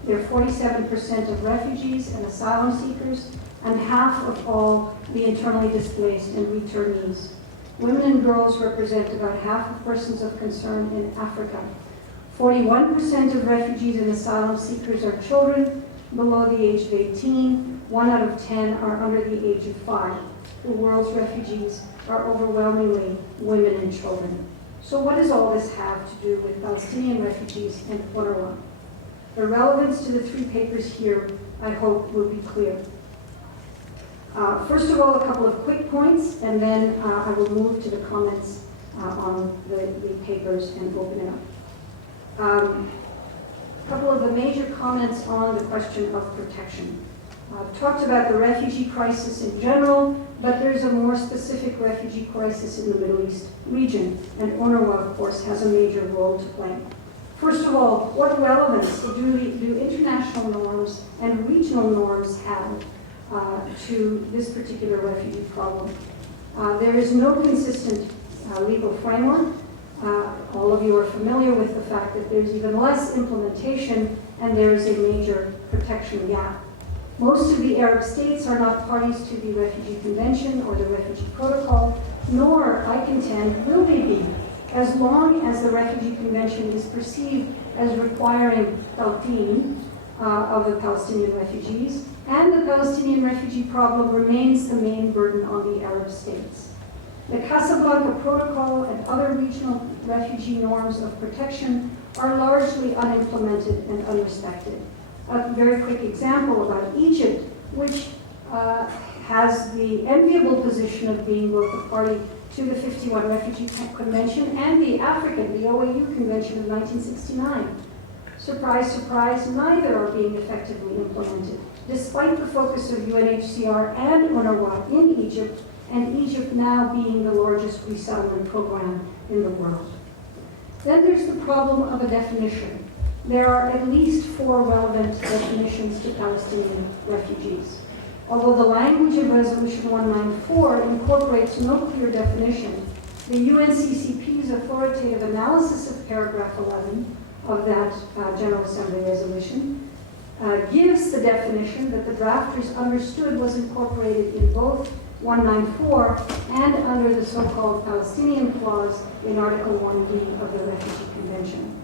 They're 47% of refugees and asylum seekers, and half of all the internally displaced and returnees. Women and girls represent about half of persons of concern in Africa. 41% of refugees and asylum seekers are children below the age of 18. 1 out of 10 are under the age of 5. The world's refugees are overwhelmingly women and children. So what does all this have to do with Palestinian refugees and UNRWA? The relevance to the 3 papers here, I hope, will be clear. First of all, a couple of quick points, and then I will move to the comments on the papers and open it up. A couple of the major comments on the question of protection. I've talked about the refugee crisis in general, but there's a more specific refugee crisis in the Middle East region, and UNRWA, of course, has a major role to play. First of all, what relevance do international norms and regional norms have to this particular refugee problem? There is no consistent legal framework. All of you are familiar with the fact that there's even less implementation, and there is a major protection gap. Most of the Arab states are not parties to the Refugee Convention or the Refugee Protocol, nor, I contend, will they be, as long as the Refugee Convention is perceived as requiring talqeen of the Palestinian refugees, and the Palestinian refugee problem remains the main burden on the Arab states. The Casablanca Protocol and other regional refugee norms of protection are largely unimplemented and unrespected. A very quick example about Egypt, which has the enviable position of being both a party to the 51 Refugee Convention and the African, the OAU Convention of 1969. Surprise, surprise, neither are being effectively implemented, despite the focus of UNHCR and UNRWA in Egypt, and Egypt now being the largest resettlement program in the world. Then there's the problem of a definition. There are at least 4 relevant definitions to Palestinian refugees. Although the language of Resolution 194 incorporates no clear definition, the UNCCP's authoritative analysis of paragraph 11 of that General Assembly resolution gives the definition that the drafters understood was incorporated in both 194 and under the so-called Palestinian clause in Article 1D of the Refugee Convention.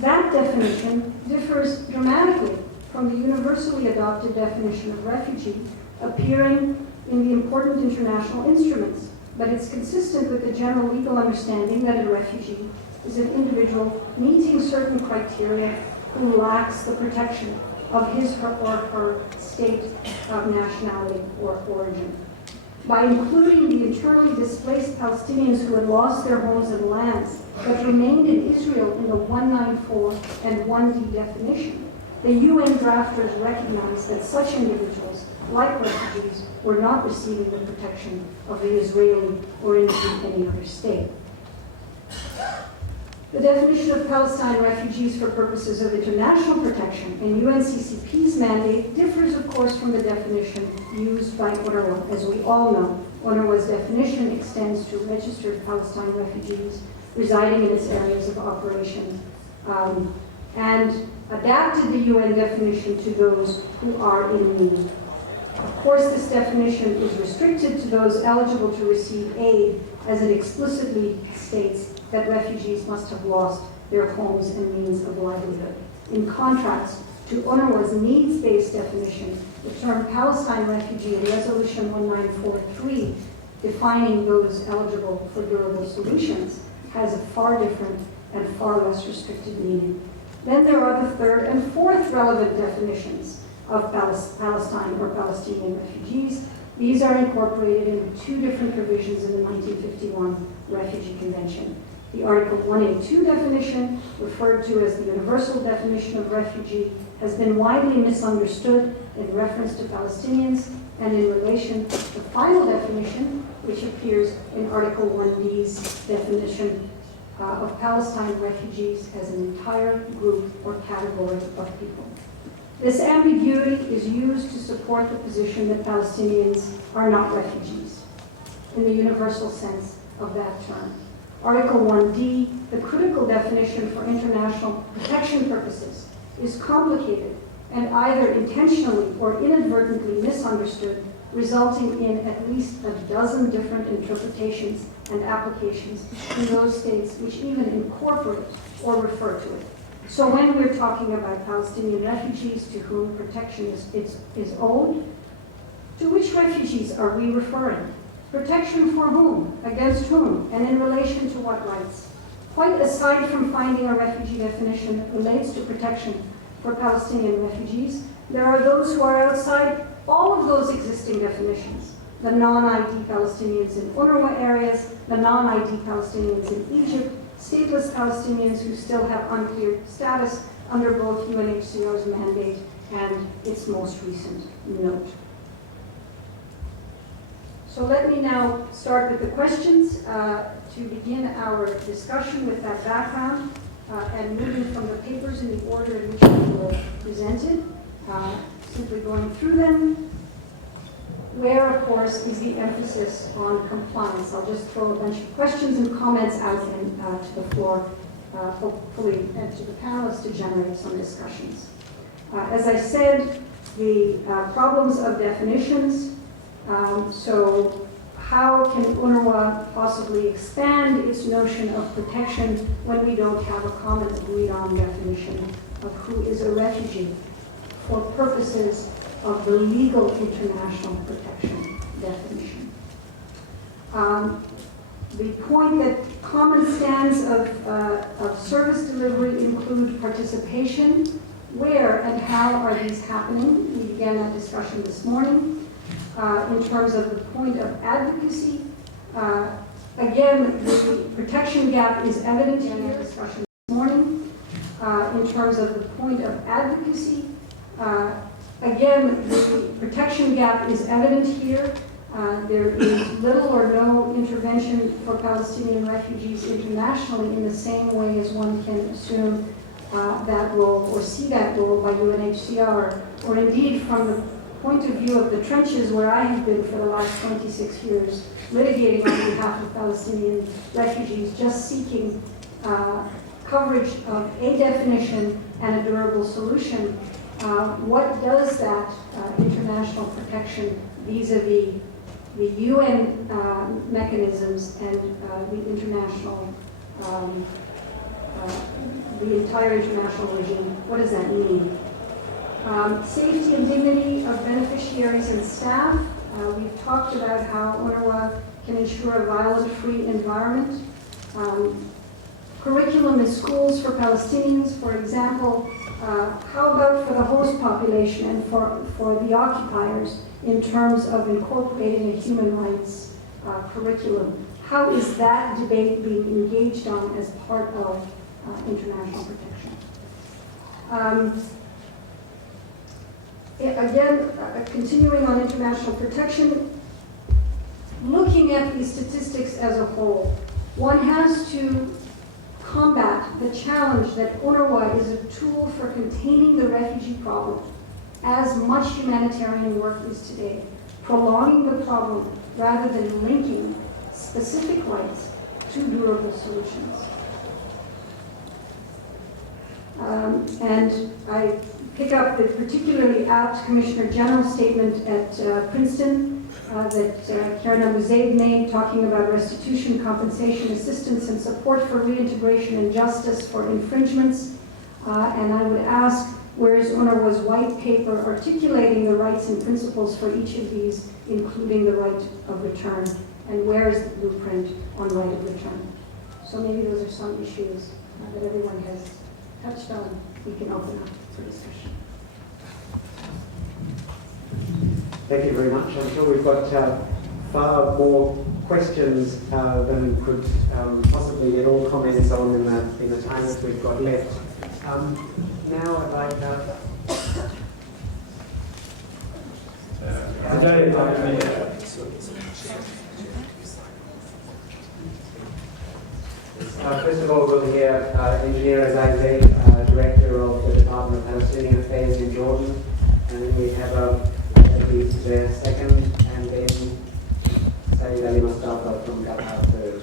That definition differs dramatically from the universally adopted definition of refugee appearing in the important international instruments, but it's consistent with the general legal understanding that a refugee is an individual meeting certain criteria who lacks the protection of his or her state of nationality or origin. By including the internally displaced Palestinians who had lost their homes and lands but remained in Israel in the 194 and 1D definition, the UN drafters recognized that such individuals, like refugees, were not receiving the protection of the Israeli or indeed any other state. The definition of Palestine refugees for purposes of international protection in UNCCP's mandate differs, of course, from the definition used by UNRWA. As we all know, UNRWA's definition extends to registered Palestine refugees residing in its areas of operation, and adapted the UN definition to those who are in need. Of course, this definition is restricted to those eligible to receive aid, as it explicitly states that refugees must have lost their homes and means of livelihood. In contrast to UNRWA's needs-based definition, the term Palestine refugee in Resolution 1943, defining those eligible for durable solutions, has a far different and far less restricted meaning. Then there are the third and fourth relevant definitions of Palestine or Palestinian refugees. These are incorporated into two different provisions in the 1951 Refugee Convention. The Article 1A2 definition, referred to as the universal definition of refugee, has been widely misunderstood in reference to Palestinians and in relation to the final definition, which appears in Article 1B's definition of Palestine refugees as an entire group or category of people. This ambiguity is used to support the position that Palestinians are not refugees in the universal sense of that term. Article 1D, the critical definition for international protection purposes, is complicated and either intentionally or inadvertently misunderstood, resulting in at least a dozen different interpretations and applications in those states which even incorporate or refer to it. So when we're talking about Palestinian refugees to whom protection is owed, to which refugees are we referring? Protection for whom? Against whom? And in relation to what rights? Quite aside from finding a refugee definition that relates to protection for Palestinian refugees, there are those who are outside all of those existing definitions. The non-ID Palestinians in UNRWA areas, the non-ID Palestinians in Egypt, stateless Palestinians who still have unclear status under both UNHCR's mandate and its most recent note. So let me now start with the questions to begin our discussion with that background and moving from the papers in the order in which they were presented, simply going through them, where, of course, is the emphasis on compliance. I'll just throw a bunch of questions and comments out to the floor, hopefully, and to the panelists to generate some discussions. As I said, the problems of definitions. So how can UNRWA possibly expand its notion of protection when we don't have a common agreed-on definition of who is a refugee for purposes of the legal international protection definition? The point that common stands of service delivery include participation. Where and how are these happening? We began that discussion this morning. In terms of the point of advocacy, again, the protection gap is evident in our discussion this morning. In terms of the point of advocacy, again, the protection gap is evident here. There is little or no intervention for Palestinian refugees internationally in the same way as one can assume that role or see that role by UNHCR, or indeed from the point of view of the trenches where I have been for the last 26 years, litigating on behalf of Palestinian refugees, just seeking coverage of a definition and a durable solution. What does that international protection vis-a-vis the UN mechanisms and the international the entire international regime. What does that mean? Safety and dignity of beneficiaries and staff. We've talked about how UNRWA can ensure a violence-free environment. Curriculum in schools for Palestinians, for example. How about for the host population and for the occupiers in terms of incorporating a human rights curriculum? How is that debate being engaged on as part of international protection? Again, continuing on international protection, looking at these statistics as a whole, one has to combat the challenge that UNRWA is a tool for containing the refugee problem, as much humanitarian work is today, prolonging the problem rather than linking specific rights to durable solutions. And I pick up the particularly apt Commissioner General statement at Princeton that Karen Abu-Zaid made, talking about restitution, compensation, assistance, and support for reintegration and justice for infringements. And I would ask, where is UNRWA's white paper articulating the rights and principles for each of these, including the right of return? And where is the blueprint on right of return? So maybe those are some issues that everyone has touched on. We can open up for discussion. Thank you very much. I'm sure we've got far more questions than could possibly get all comments on in the time that we've got left. Now I'd like first of all, we'll hear Engineer Azaizeh, Director of the Department of Palestinian Affairs in Jordan, and then we have the second, and then Saeed Ali Mustafa from Qatar third.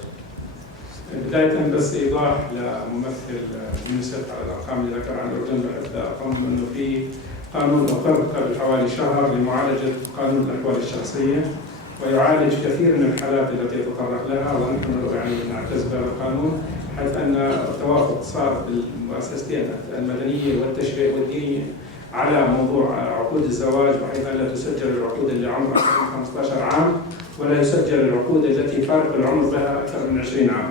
بداية بس إيضاح لممثل يونيسف على الأرقام اللي ذكر عن الأردن، بحب أطمن إنه في قانون أقر قبل حوالي شهر لمعالجة قانون الأحوال الشخصية، ويعالج كثير من الحالات التي يتطرق لها، ونحن يعني نعتز بهذا القانون، حيث أن التوافق صار بالمؤسستين المدنية والتشريع والدينية على موضوع عقود الزواج، بحيث أن لا تسجل العقود اللي عمرها 15 عام ولا يسجل العقود التي فارق العمر بها أكثر من 20 عام.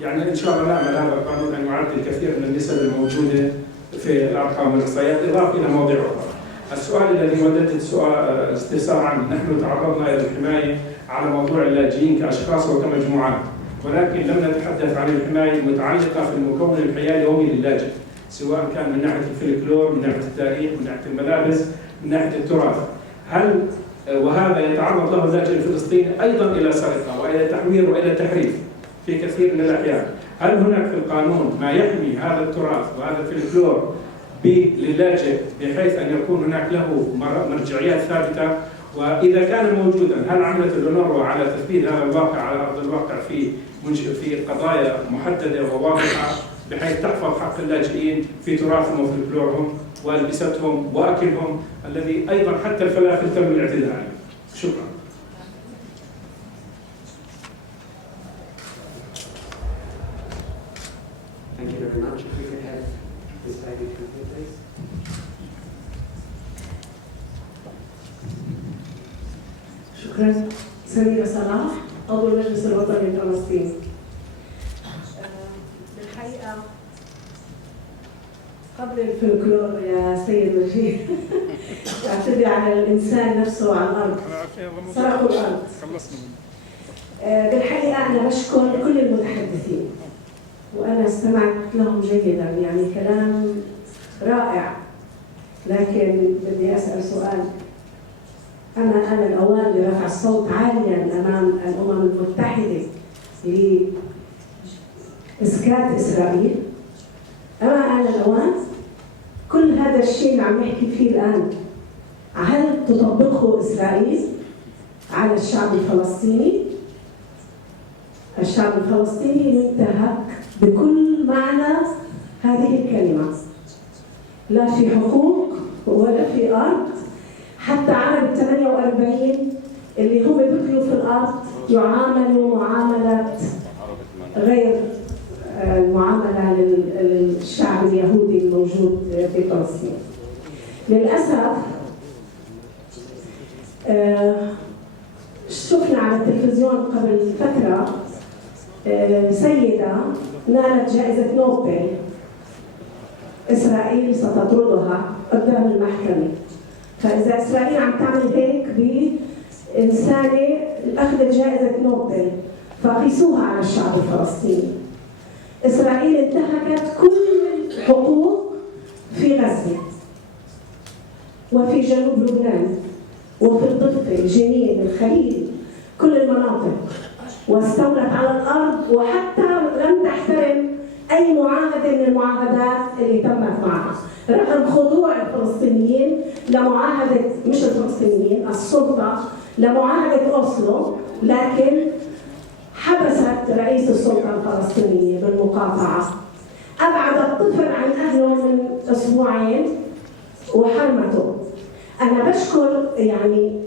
يعني إن شاء الله نعمل هذا القانون أن يعدل الكثير من النسب الموجودة في الأرقام والإحصائيات، إضافة إلى مواضيع أخرى. السؤال الذي وددت استفسار عنه، نحن تعرضنا إلى الحماية على موضوع اللاجئين كأشخاص وكمجموعات، ولكن لم نتحدث عن الحماية المتعلقة في المكون الحيوي اليومي للاجئ، سواء كان من ناحية الفلكلور، من ناحية التاريخ، من ناحية الملابس، من ناحية التراث. هل وهذا يتعرض له اللاجئ الفلسطيني أيضا إلى سرقة وإلى تحوير وإلى تحريف في كثير من الأحيان. هل هناك في القانون ما يحمي هذا التراث وهذا الفلكلور للاجئ بحيث أن يكون هناك له مرجعيات ثابتة؟ وإذا كان موجودا هل عملت الأونروا على تثبيت هذا الواقع على أرض الواقع في قضايا محددة وواضحة بحيث تحفظ حق اللاجئين في تراثهم وفلكلورهم والبستهم وأكلهم الذي أيضا حتى الفلافل تم الاعتداء عليه؟ شكرا. Thank you very much. If we could have this lady come here, please. شكرا. سميرة صلاح، عضو المجلس الوطني الفلسطيني. بالحقيقة قبل الفلكلور يا سيد مجيد اعتدي على الإنسان نفسه على الأرض، سرقوا الأرض. بالحقيقة أنا بشكر كل المتحدثين وأنا استمعت لهم جيدا، يعني كلام رائع، لكن بدي أسأل سؤال. أنا آن الأوان لرفع الصوت عاليا أمام الأمم المتحدة لإسكات إسرائيل. أما آن الأوان كل هذا الشيء اللي عم يحكي فيه الآن هل تطبقه إسرائيل على الشعب الفلسطيني؟ الشعب الفلسطيني ينتهك بكل معنى هذه الكلمة، لا في حقوق ولا في أرض. حتى عرب 48 اللي هم بيدخلوا في الأرض يعاملوا معاملة غير المعاملة الشعب اليهودي الموجود في فلسطين. للأسف شفنا على التلفزيون قبل فترة سيدة نالت جائزة نوبل، إسرائيل ستطردها قدام المحكمة. فإذا إسرائيل عم تعمل هيك بإنسانة أخذت جائزة نوبل فقيسوها على الشعب الفلسطيني. إسرائيل انتهكت كل الحقوق في غزة وفي جنوب لبنان وفي الضفة، جنين، الخليل، كل المناطق، واستولت على الأرض وحتى لم تحترم أي معاهدة من المعاهدات اللي تمت معها، رغم خضوع الفلسطينيين لمعاهدة، مش الفلسطينيين، السلطة لمعاهدة أوسلو، لكن حبست رئيس السلطة الفلسطينية بالمقاطعة. أبعد الطفل عن أهله من أسبوعين وحرمته. أنا بشكر يعني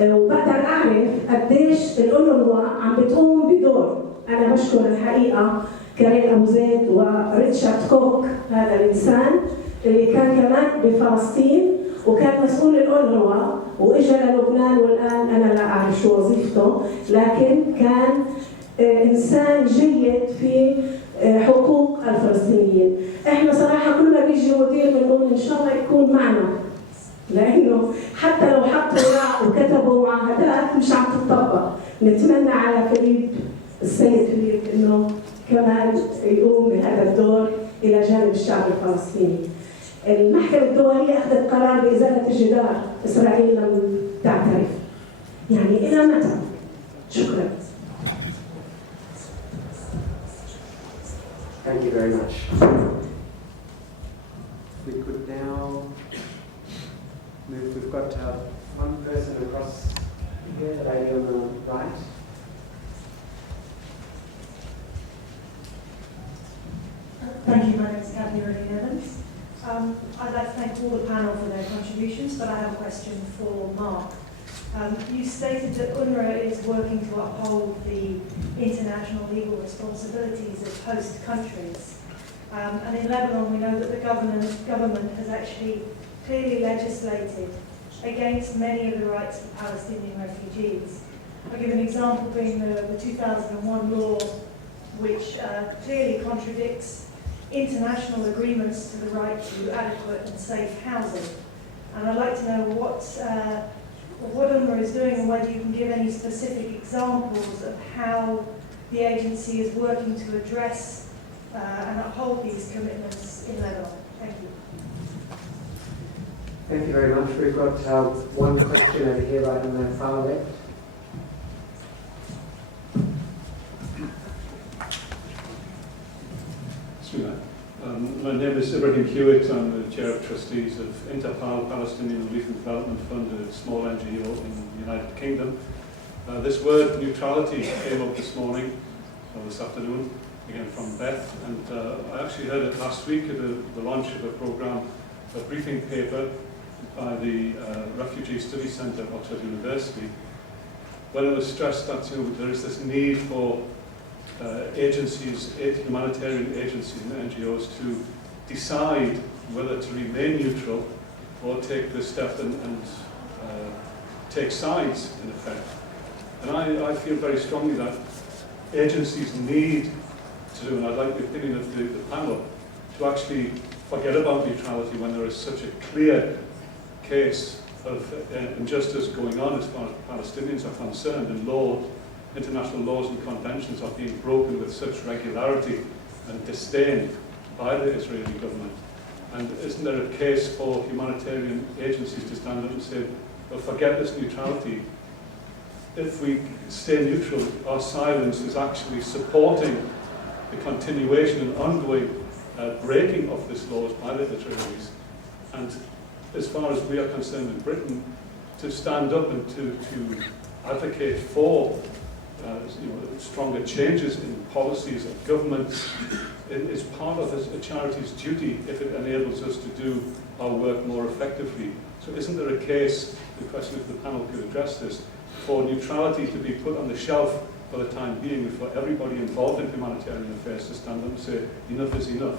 وبقدر أعرف قديش الأونروا عم بتقوم بدور. أنا بشكر الحقيقة كريم أبو زيد وريتشارد كوك، هذا الإنسان اللي كان كمان بفلسطين وكان مسؤول الأونروا وإجا للبنان، والآن أنا لا أعرف شو وظيفته، لكن كان إنسان جيد في حقوق الفلسطينيين. إحنا صراحة كل ما بيجي مدير بنقول إن شاء الله يكون معنا، لأنه حتى لو حطوا ورق وكتبوا معاهدات مش عم تطبق. نتمنى على السيد فيليب إنه كمان يقوم بهذا الدور إلى جانب الشعب الفلسطيني. المحكمة الدولية أخذت قرار بإزالة الجدار، إسرائيل لم تعترف. يعني إلى متى؟ شكرا. Thank you very much. We could now move. We've got one person across here, the lady on the right. Thank you. My name is Kathy Evans. I'd like to thank all the panel for their contributions, but I have a question for Mark. You stated that UNRWA is working to uphold the international legal responsibilities of host countries. And in Lebanon, we know that the government has actually clearly legislated against many of the rights of Palestinian refugees. I'll give an example being the 2001 law, which clearly contradicts international agreements to the right to adequate and safe housing. And I'd like to know what UNRWA is doing and whether you can give any specific examples of how the agency is working to address and uphold these commitments in Lebanon. Thank you. Thank you very much. We've got one question over here right on the far left. My name is Ibrahim Hewitt. I'm the Chair of Trustees of Interpal, Palestinian Relief and Development Fund, a small NGO in the United Kingdom. This word neutrality came up this morning, or this afternoon, again from Beth, and I actually heard it last week at the launch of a programme, a briefing paper by the Refugee Study Centre at Oxford University, when it was stressed that there is this need for agencies, humanitarian agencies and NGOs to decide whether to remain neutral or take the step and take sides, in effect. And I feel very strongly that agencies need to do, and I'd like the opinion of the panel, to actually forget about neutrality when there is such a clear case of injustice going on as far as Palestinians are concerned, and international laws and conventions are being broken with such regularity and disdain by the Israeli government. And isn't there a case for humanitarian agencies to stand up and say, well, forget this neutrality. If we stay neutral, our silence is actually supporting the continuation and ongoing breaking of this laws by the Israelis. And as far as we are concerned in Britain, to stand up and to advocate for stronger changes in policies of governments is part of a charity's duty if it enables us to do our work more effectively. So isn't there a case, the question if the panel could address this, for neutrality to be put on the shelf for the time being and for everybody involved in humanitarian affairs to stand up and say enough is enough?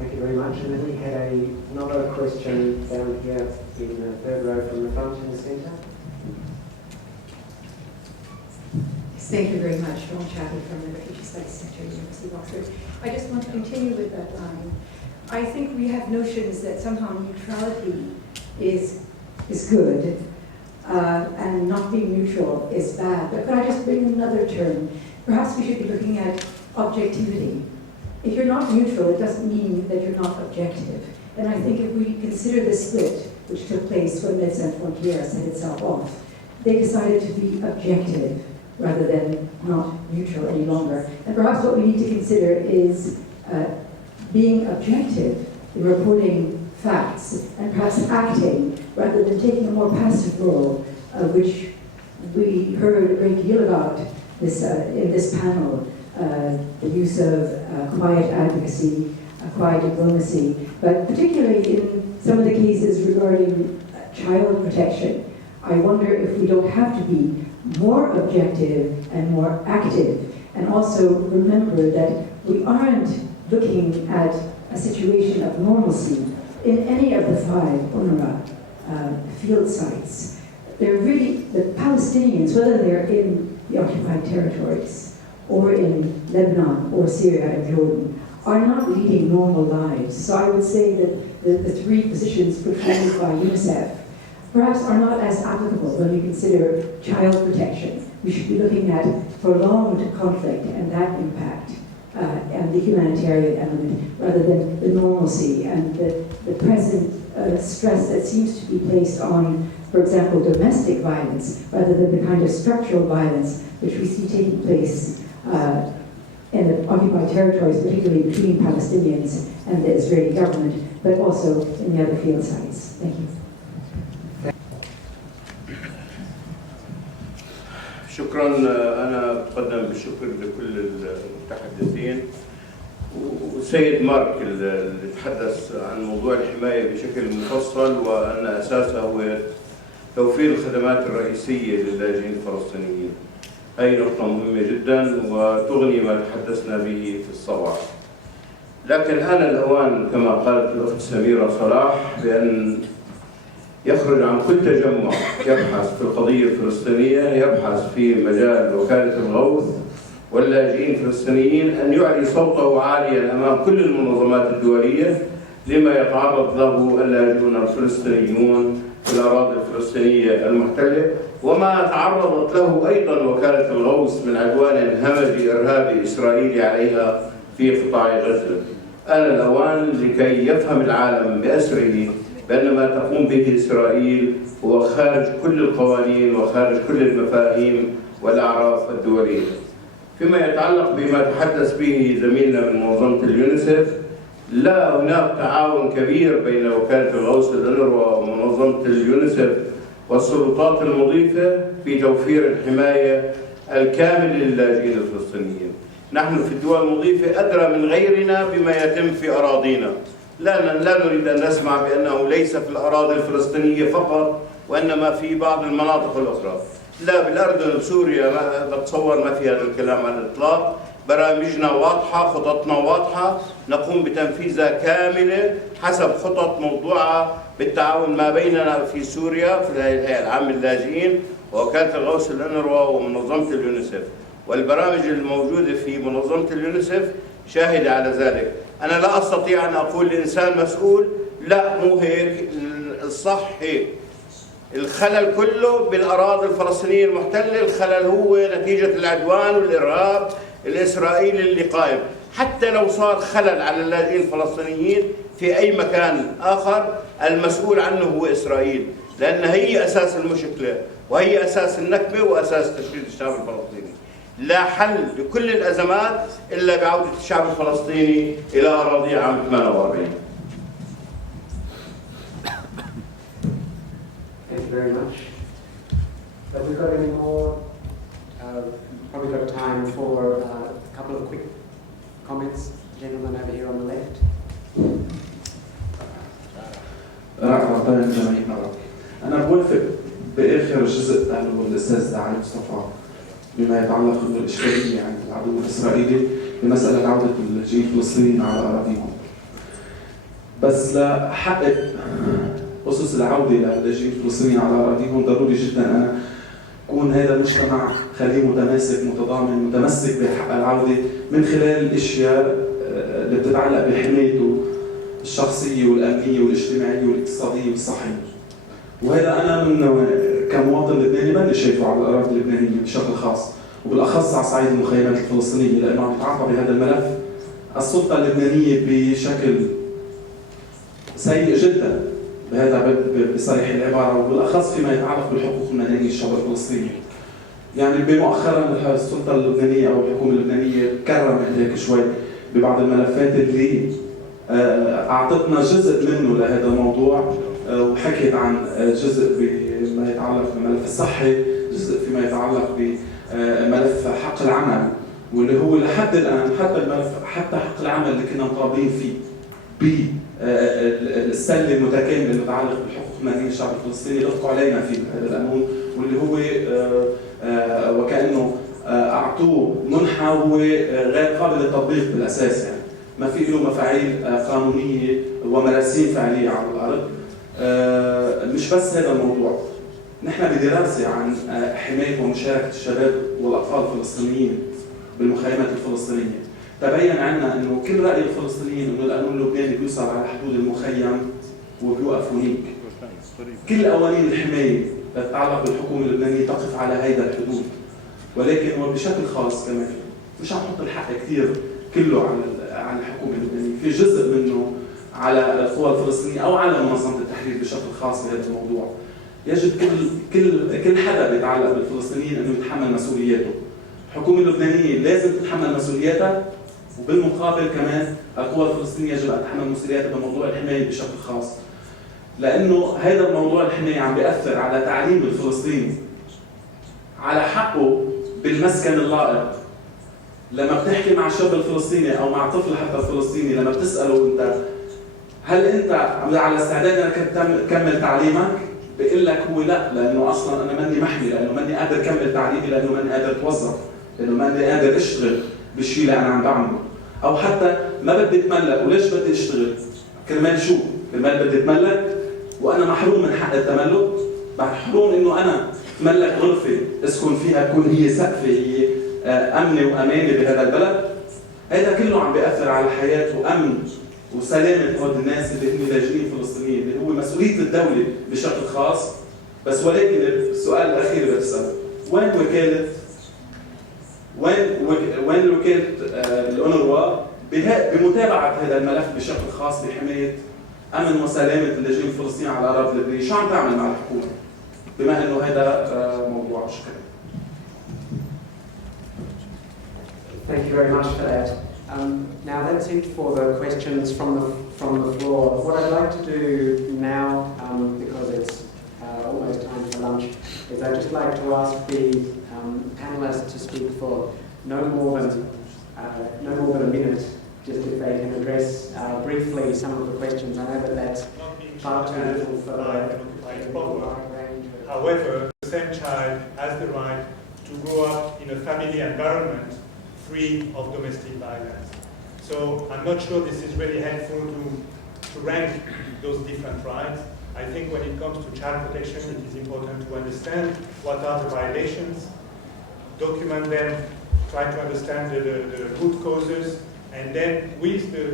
Thank you very much. And then we had another question down here in the third row from the front in the centre. Thank you very much. Ron Chappie from the Refugee Studies Centre, University of Oxford. I just want to continue with that line. I think we have notions that somehow neutrality is good and not being neutral is bad. But could I just bring another term? Perhaps we should be looking at objectivity. If you're not neutral, it doesn't mean that you're not objective. And I think if we consider the split, which took place when Médecins Sans Frontières set itself off, they decided to be objective rather than not neutral any longer. And perhaps what we need to consider is being objective in reporting facts and perhaps acting rather than taking a more passive role, which we heard a great deal about this, in this panel, the use of quiet advocacy, quiet diplomacy, but particularly in some of the cases regarding child protection. I wonder if we don't have to be more objective and more active, and also remember that we aren't looking at a situation of normalcy in any of the 5 UNRWA field sites. They're really, the Palestinians, whether they're in the occupied territories or in Lebanon or Syria and Jordan, are not leading normal lives. So I would say that the 3 positions put forward by UNICEF perhaps are not as applicable when we consider child protection. We should be looking at prolonged conflict and that impact and the humanitarian element rather than the normalcy and the present stress that seems to be placed on, for example, domestic violence rather than the kind of structural violence which we see taking place in the occupied territories, particularly between Palestinians and the Israeli government, but also in the other field sites. Thank you. شكرا. أنا أتقدم بالشكر لكل المتحدثين والسيد مارك اللي تحدث عن موضوع الحماية بشكل مفصل وأن أساسه هو توفير الخدمات الرئيسية للاجئين الفلسطينيين. هذه نقطة مهمة جدا وتغني ما تحدثنا به في الصباح. لكن آن الأوان كما قالت الأخت سميرة صلاح بأن يخرج عن كل تجمع يبحث في القضية الفلسطينية، يبحث في مجال وكالة الغوث واللاجئين الفلسطينيين أن يعلي صوته عاليا أمام كل المنظمات الدولية لما يتعرض له اللاجئون الفلسطينيون في الأراضي الفلسطينية المحتلة وما تعرضت له أيضا وكالة الغوث من عدوان همجي إرهابي إسرائيلي عليها في قطاع غزة. آن الأوان لكي يفهم العالم بأسره بأن ما تقوم به إسرائيل هو خارج كل القوانين وخارج كل المفاهيم والأعراف الدولية. فيما يتعلق بما تحدث به زميلنا من منظمة اليونيسف، لا هناك تعاون كبير بين وكالة الغوث الأونروا ومنظمة اليونيسف والسلطات المضيفة في توفير الحماية الكاملة للاجئين الفلسطينيين. نحن في الدول المضيفة أدرى من غيرنا بما يتم في أراضينا. لا نريد أن نسمع بأنه ليس في الأراضي الفلسطينية فقط وإنما في بعض المناطق الأخرى. لا، بالأردن بسوريا بتصور ما في هذا الكلام على الإطلاق. برامجنا واضحة، خططنا واضحة، نقوم بتنفيذها كاملة حسب خطط موضوعة بالتعاون ما بيننا في سوريا في الهيئة العامة للاجئين ووكالة الغوث الأونروا ومنظمة اليونيسف. والبرامج الموجودة في منظمة اليونيسف شاهدة على ذلك. أنا لا أستطيع أن أقول لإنسان مسؤول لا مو هيك، الصح هيك. الخلل كله بالأراضي الفلسطينية المحتلة، الخلل هو نتيجة العدوان والإرهاب الإسرائيلي اللي قائم. حتى لو صار خلل على اللاجئين الفلسطينيين في أي مكان آخر المسؤول عنه هو إسرائيل، لأن هي أساس المشكلة وهي أساس النكبة وأساس تشريد الشعب الفلسطيني. لا حل لكل الأزمات إلا بعودة الشعب الفلسطيني إلى أراضيه عام 48. Thank you very much. Have we got any more? Probably got time for a couple of quick comments. Gentleman over here on the left. أنا بوافق بآخر جزء قاله الأستاذ علي مصطفى بما يتعلق بالإشكالية عند العدو الإسرائيلي بمسألة عودة اللاجئين الفلسطينيين على أراضيهم. بس لحقق أسس العودة للاجئين الفلسطينيين على أراضيهم ضروري جدا أنا يكون هذا المجتمع خليه متماسك متضامن متمسك بحق العودة من خلال الأشياء اللي بتتعلق بحمايته الشخصية والأمنية والاجتماعية والاقتصادية والصحية. وهذا أنا من كمواطن لبناني ماني شايفه على الأراضي اللبنانية بشكل خاص وبالأخص على صعيد المخيمات الفلسطينية لأنه عم يتعاطى بهذا الملف السلطة اللبنانية بشكل سيء جدا بهذا بصريح العبارة وبالأخص فيما يتعلق بالحقوق المدنية للشعب الفلسطيني. يعني بمؤخرا السلطة اللبنانية أو الحكومة اللبنانية كرمت هيك شوي ببعض الملفات اللي أعطتنا جزء منه لهذا الموضوع وحكيت عن جزء بما يتعلق بالملف الصحي، جزء فيما يتعلق بملف حق العمل واللي هو لحد الآن حتى الملف حتى حق العمل اللي كنا مطالبين فيه بالسلة المتكاملة المتعلقة بالحقوق المدنية للشعب الفلسطيني لطقوا علينا فيه هذا القانون واللي هو وكأنه أعطوه منحة هو غير قابل للتطبيق بالأساس يعني ما في له مفاعيل قانونية ومراسيم فعلية على الأرض. مش بس هذا الموضوع، نحن بدراسة عن حماية ومشاركة الشباب والأطفال الفلسطينيين بالمخيمات الفلسطينية تبين عنا انه كل رأي الفلسطينيين انه القانون اللبناني بيوصل على حدود المخيم وبيوقف هنيك. كل قوانين الحماية تتعلق بالحكومة اللبنانية تقف على هيدا الحدود، ولكن وبشكل خاص كمان مش عم نحط الحق كثير كله على الحكومة اللبنانية، في جزء منه على القوى الفلسطينية او على منظمة التحرير بشكل خاص بهذا الموضوع. يجب كل حدا بيتعلق بالفلسطينيين انه يتحمل مسؤولياته. الحكومة اللبنانية لازم تتحمل مسؤولياتها وبالمقابل كمان القوى الفلسطينية يجب أن تتحمل مسؤولياتها بموضوع الحماية بشكل خاص. لأنه هذا الموضوع الحماية عم بيأثر على تعليم الفلسطيني على حقه بالمسكن اللائق. لما بتحكي مع الشاب الفلسطيني أو مع طفل حتى الفلسطيني لما بتسأله أنت هل أنت على استعداد أنك تكمل تعليمك؟ بيقول لك هو لا لأنه أصلا أنا ماني محمي لأنه ماني قادر أكمل تعليمي لأنه ماني قادر أتوظف لأنه ماني قادر أشتغل بالشيء اللي أنا عم بعمله. أو حتى ما بدي أتملك وليش بدي أشتغل؟ كرمال شو؟ كرمال بدي أتملك وأنا محروم من حق التملك؟ محروم إنه أنا أتملك غرفة أسكن فيها تكون هي سقفة هي أمنة وأمانة بهذا البلد. هذا كله عم بيأثر على حياة وأمن وسلامة هؤلاء الناس اللي هم لاجئين فلسطينيين اللي هو مسؤولية الدولة بشكل خاص. بس ولكن السؤال الأخير اللي بسأله وين وكالة الأونروا بمتابعة هذا الملف بشكل خاص بحماية أمن وسلامة اللاجئين الفلسطينيين على الأراضي اللبنانية؟ شو عم تعمل مع الحكومة؟ بما إنه هذا موضوع. شكرا. Thank you very much for that. Now that's it for the questions from the floor. What I'd like to do now, because it's almost time for lunch, is I'd just like to ask the panelists to speak for no more than a minute, just if they can address briefly some of the questions. I know that that's far too little for the range. However, the same child has the right to grow up in a family environment free of domestic violence. So I'm not sure this is really helpful to rank those different rights. I think when it comes to child protection, it is important to understand what are the violations, document them, try to understand the root causes, and then with the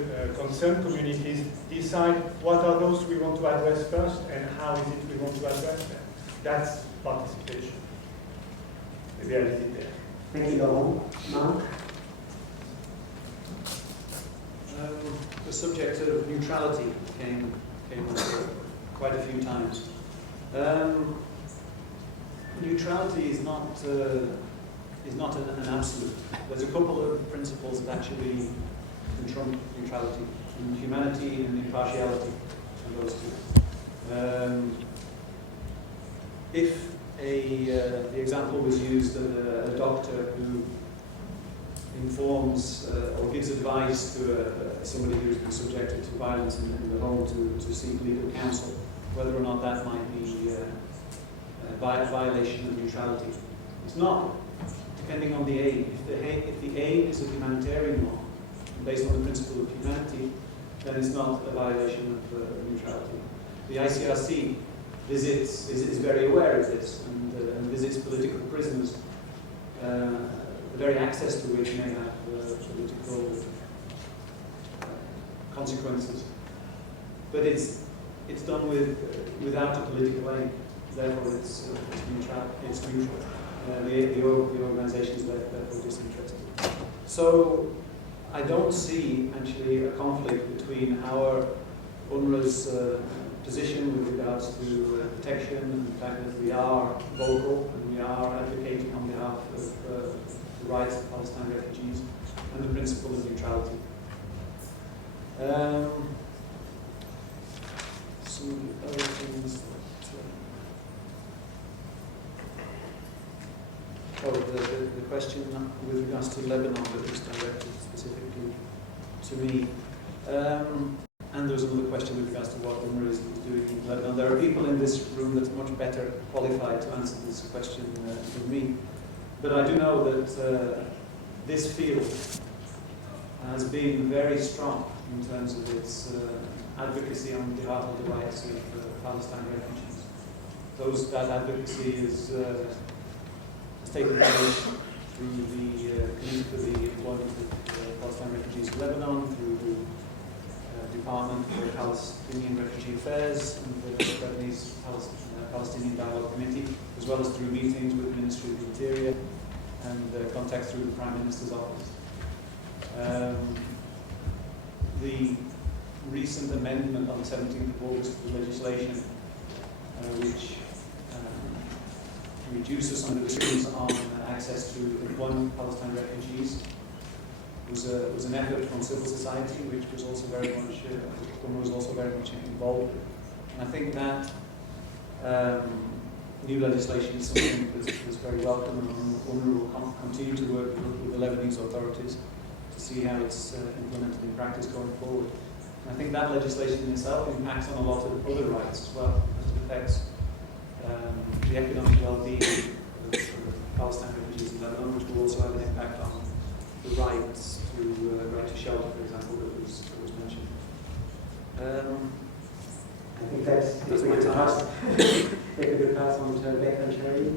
concerned communities decide what are those we want to address first and how is it we want to address them. That's participation. Maybe I'll leave it there. Thank you, Laurent. Mark? The subject of neutrality came up quite a few times. Neutrality is not an absolute. There's a couple of principles that actually can trump neutrality: humanity and impartiality, and those two. If the example was used of a doctor who informs or gives advice to somebody who's been subjected to violence in the home to seek legal counsel, whether or not that might be a violation of neutrality. It's not, depending on the aim. If the aim is a humanitarian law, based on the principle of humanity, then it's not a violation of neutrality. The ICRC is very aware of this and visits political prisoners, the very access to which may have political consequences. But it's done without a political aim. Therefore, it's neutral. The organisation is therefore disinterested. So I don't see actually a conflict between our UNRWA's position with regards to protection and the fact that we are vocal and we are advocating on behalf of the rights of Palestine refugees and the principle of neutrality. Some other things the question with regards to Lebanon that was directed specifically to me. And there was another question with regards to what UNRWA is doing in Lebanon. There are people in this room that are much better qualified to answer this question than me. But I do know that this field has been very strong in terms of its advocacy on behalf of the rights of Palestine refugees. That advocacy is taken place through the Committee for the Employment of Palestine Refugees in Lebanon, through the Department for Palestinian Refugee Affairs and the Lebanese Palestinian Dialogue Committee, as well as through meetings with the Ministry of the Interior and contacts through the Prime Minister's office. The recent amendment on the 17th of August to the legislation, which reduces some of the restrictions on access to employment of Palestine refugees, was an effort from civil society, which was also very much involved. And I think that new legislation is something that is very welcome, and UNRWA will continue to work with the Lebanese authorities to see how it's implemented in practice going forward. And I think that legislation in itself impacts on a lot of other rights as well, as it affects the economic well-being of Palestine refugees in Lebanon, which will also have an impact on the rights to right to shelter, for example, that was mentioned. I think that's my task. Take a good pass on to Beth and Sherry.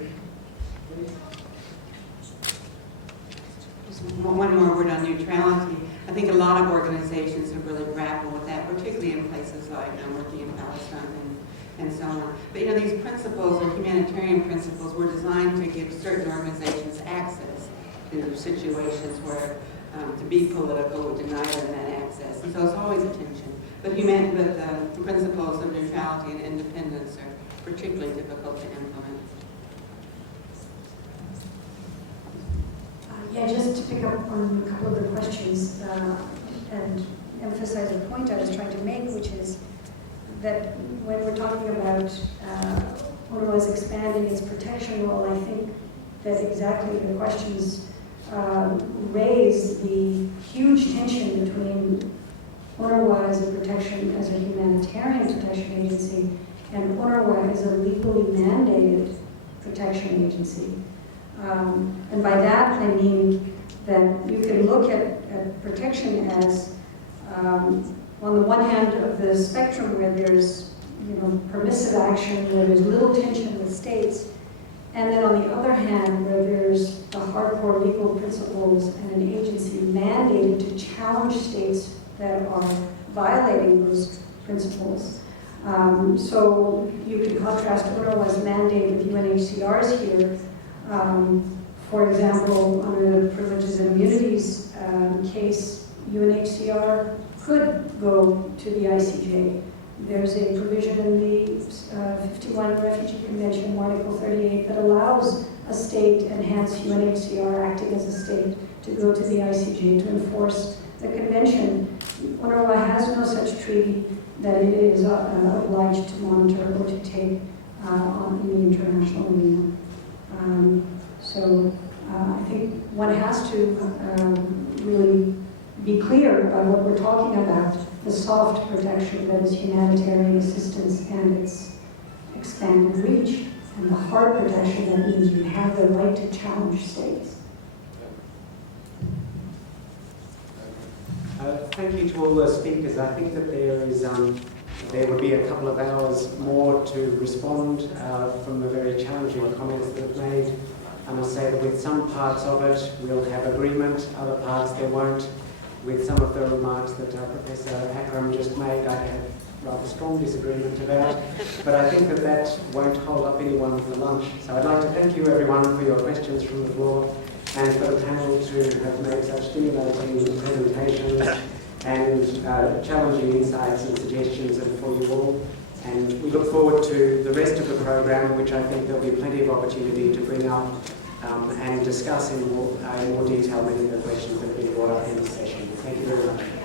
Just one more word on neutrality. I think a lot of organizations have really grappled with that, particularly in places like working in Palestine and so on. But these principles, or humanitarian principles, were designed to give certain organizations access to situations where to be political would deny them that access. And so it's always a tension. But the principles of neutrality and independence are particularly difficult to implement. Yeah, just to pick up on a couple of the questions and emphasize a point I was trying to make, which is that when we're talking about UNRWA's expanding its protection role, I think that exactly the questions raise the huge tension between UNRWA as a humanitarian protection agency and UNRWA as a legally mandated protection agency. And by that I mean that you can look at protection as on the one hand of the spectrum where there's permissive action, where there's little tension with states, and then on the other hand where there's the hardcore legal principles and an agency mandated to challenge states that are violating those principles. So you could contrast UNRWA's mandate with UNHCR's here. For example, under the Privileges and Immunities case, UNHCR could go to the ICJ. There's a provision in the 51 Refugee Convention, Article 38, that allows a state, and hence UNHCR acting as a state, to go to the ICJ to enforce the convention. UNRWA has no such treaty that it is obliged to monitor or to take on the international arena. So I think one has to really be clear about what we're talking about, the soft protection that is humanitarian assistance and its expanded reach, and the hard protection that means you have the right to challenge states. Thank you to all the speakers. I think that there would be a couple of hours more to respond from the very challenging comments that were made. I must say that with some parts of it we'll have agreement, other parts there won't. With some of the remarks that Professor Akram just made, I have rather strong disagreement about, but I think that that won't hold up anyone for lunch. So I'd like to thank you everyone for your questions from the floor and for the panel to have made such stimulating presentations and challenging insights and suggestions for you all. And we look forward to the rest of the program, which I think there'll be plenty of opportunity to bring up and discuss in more detail many of the questions that have been brought up in this session. Thank you very much.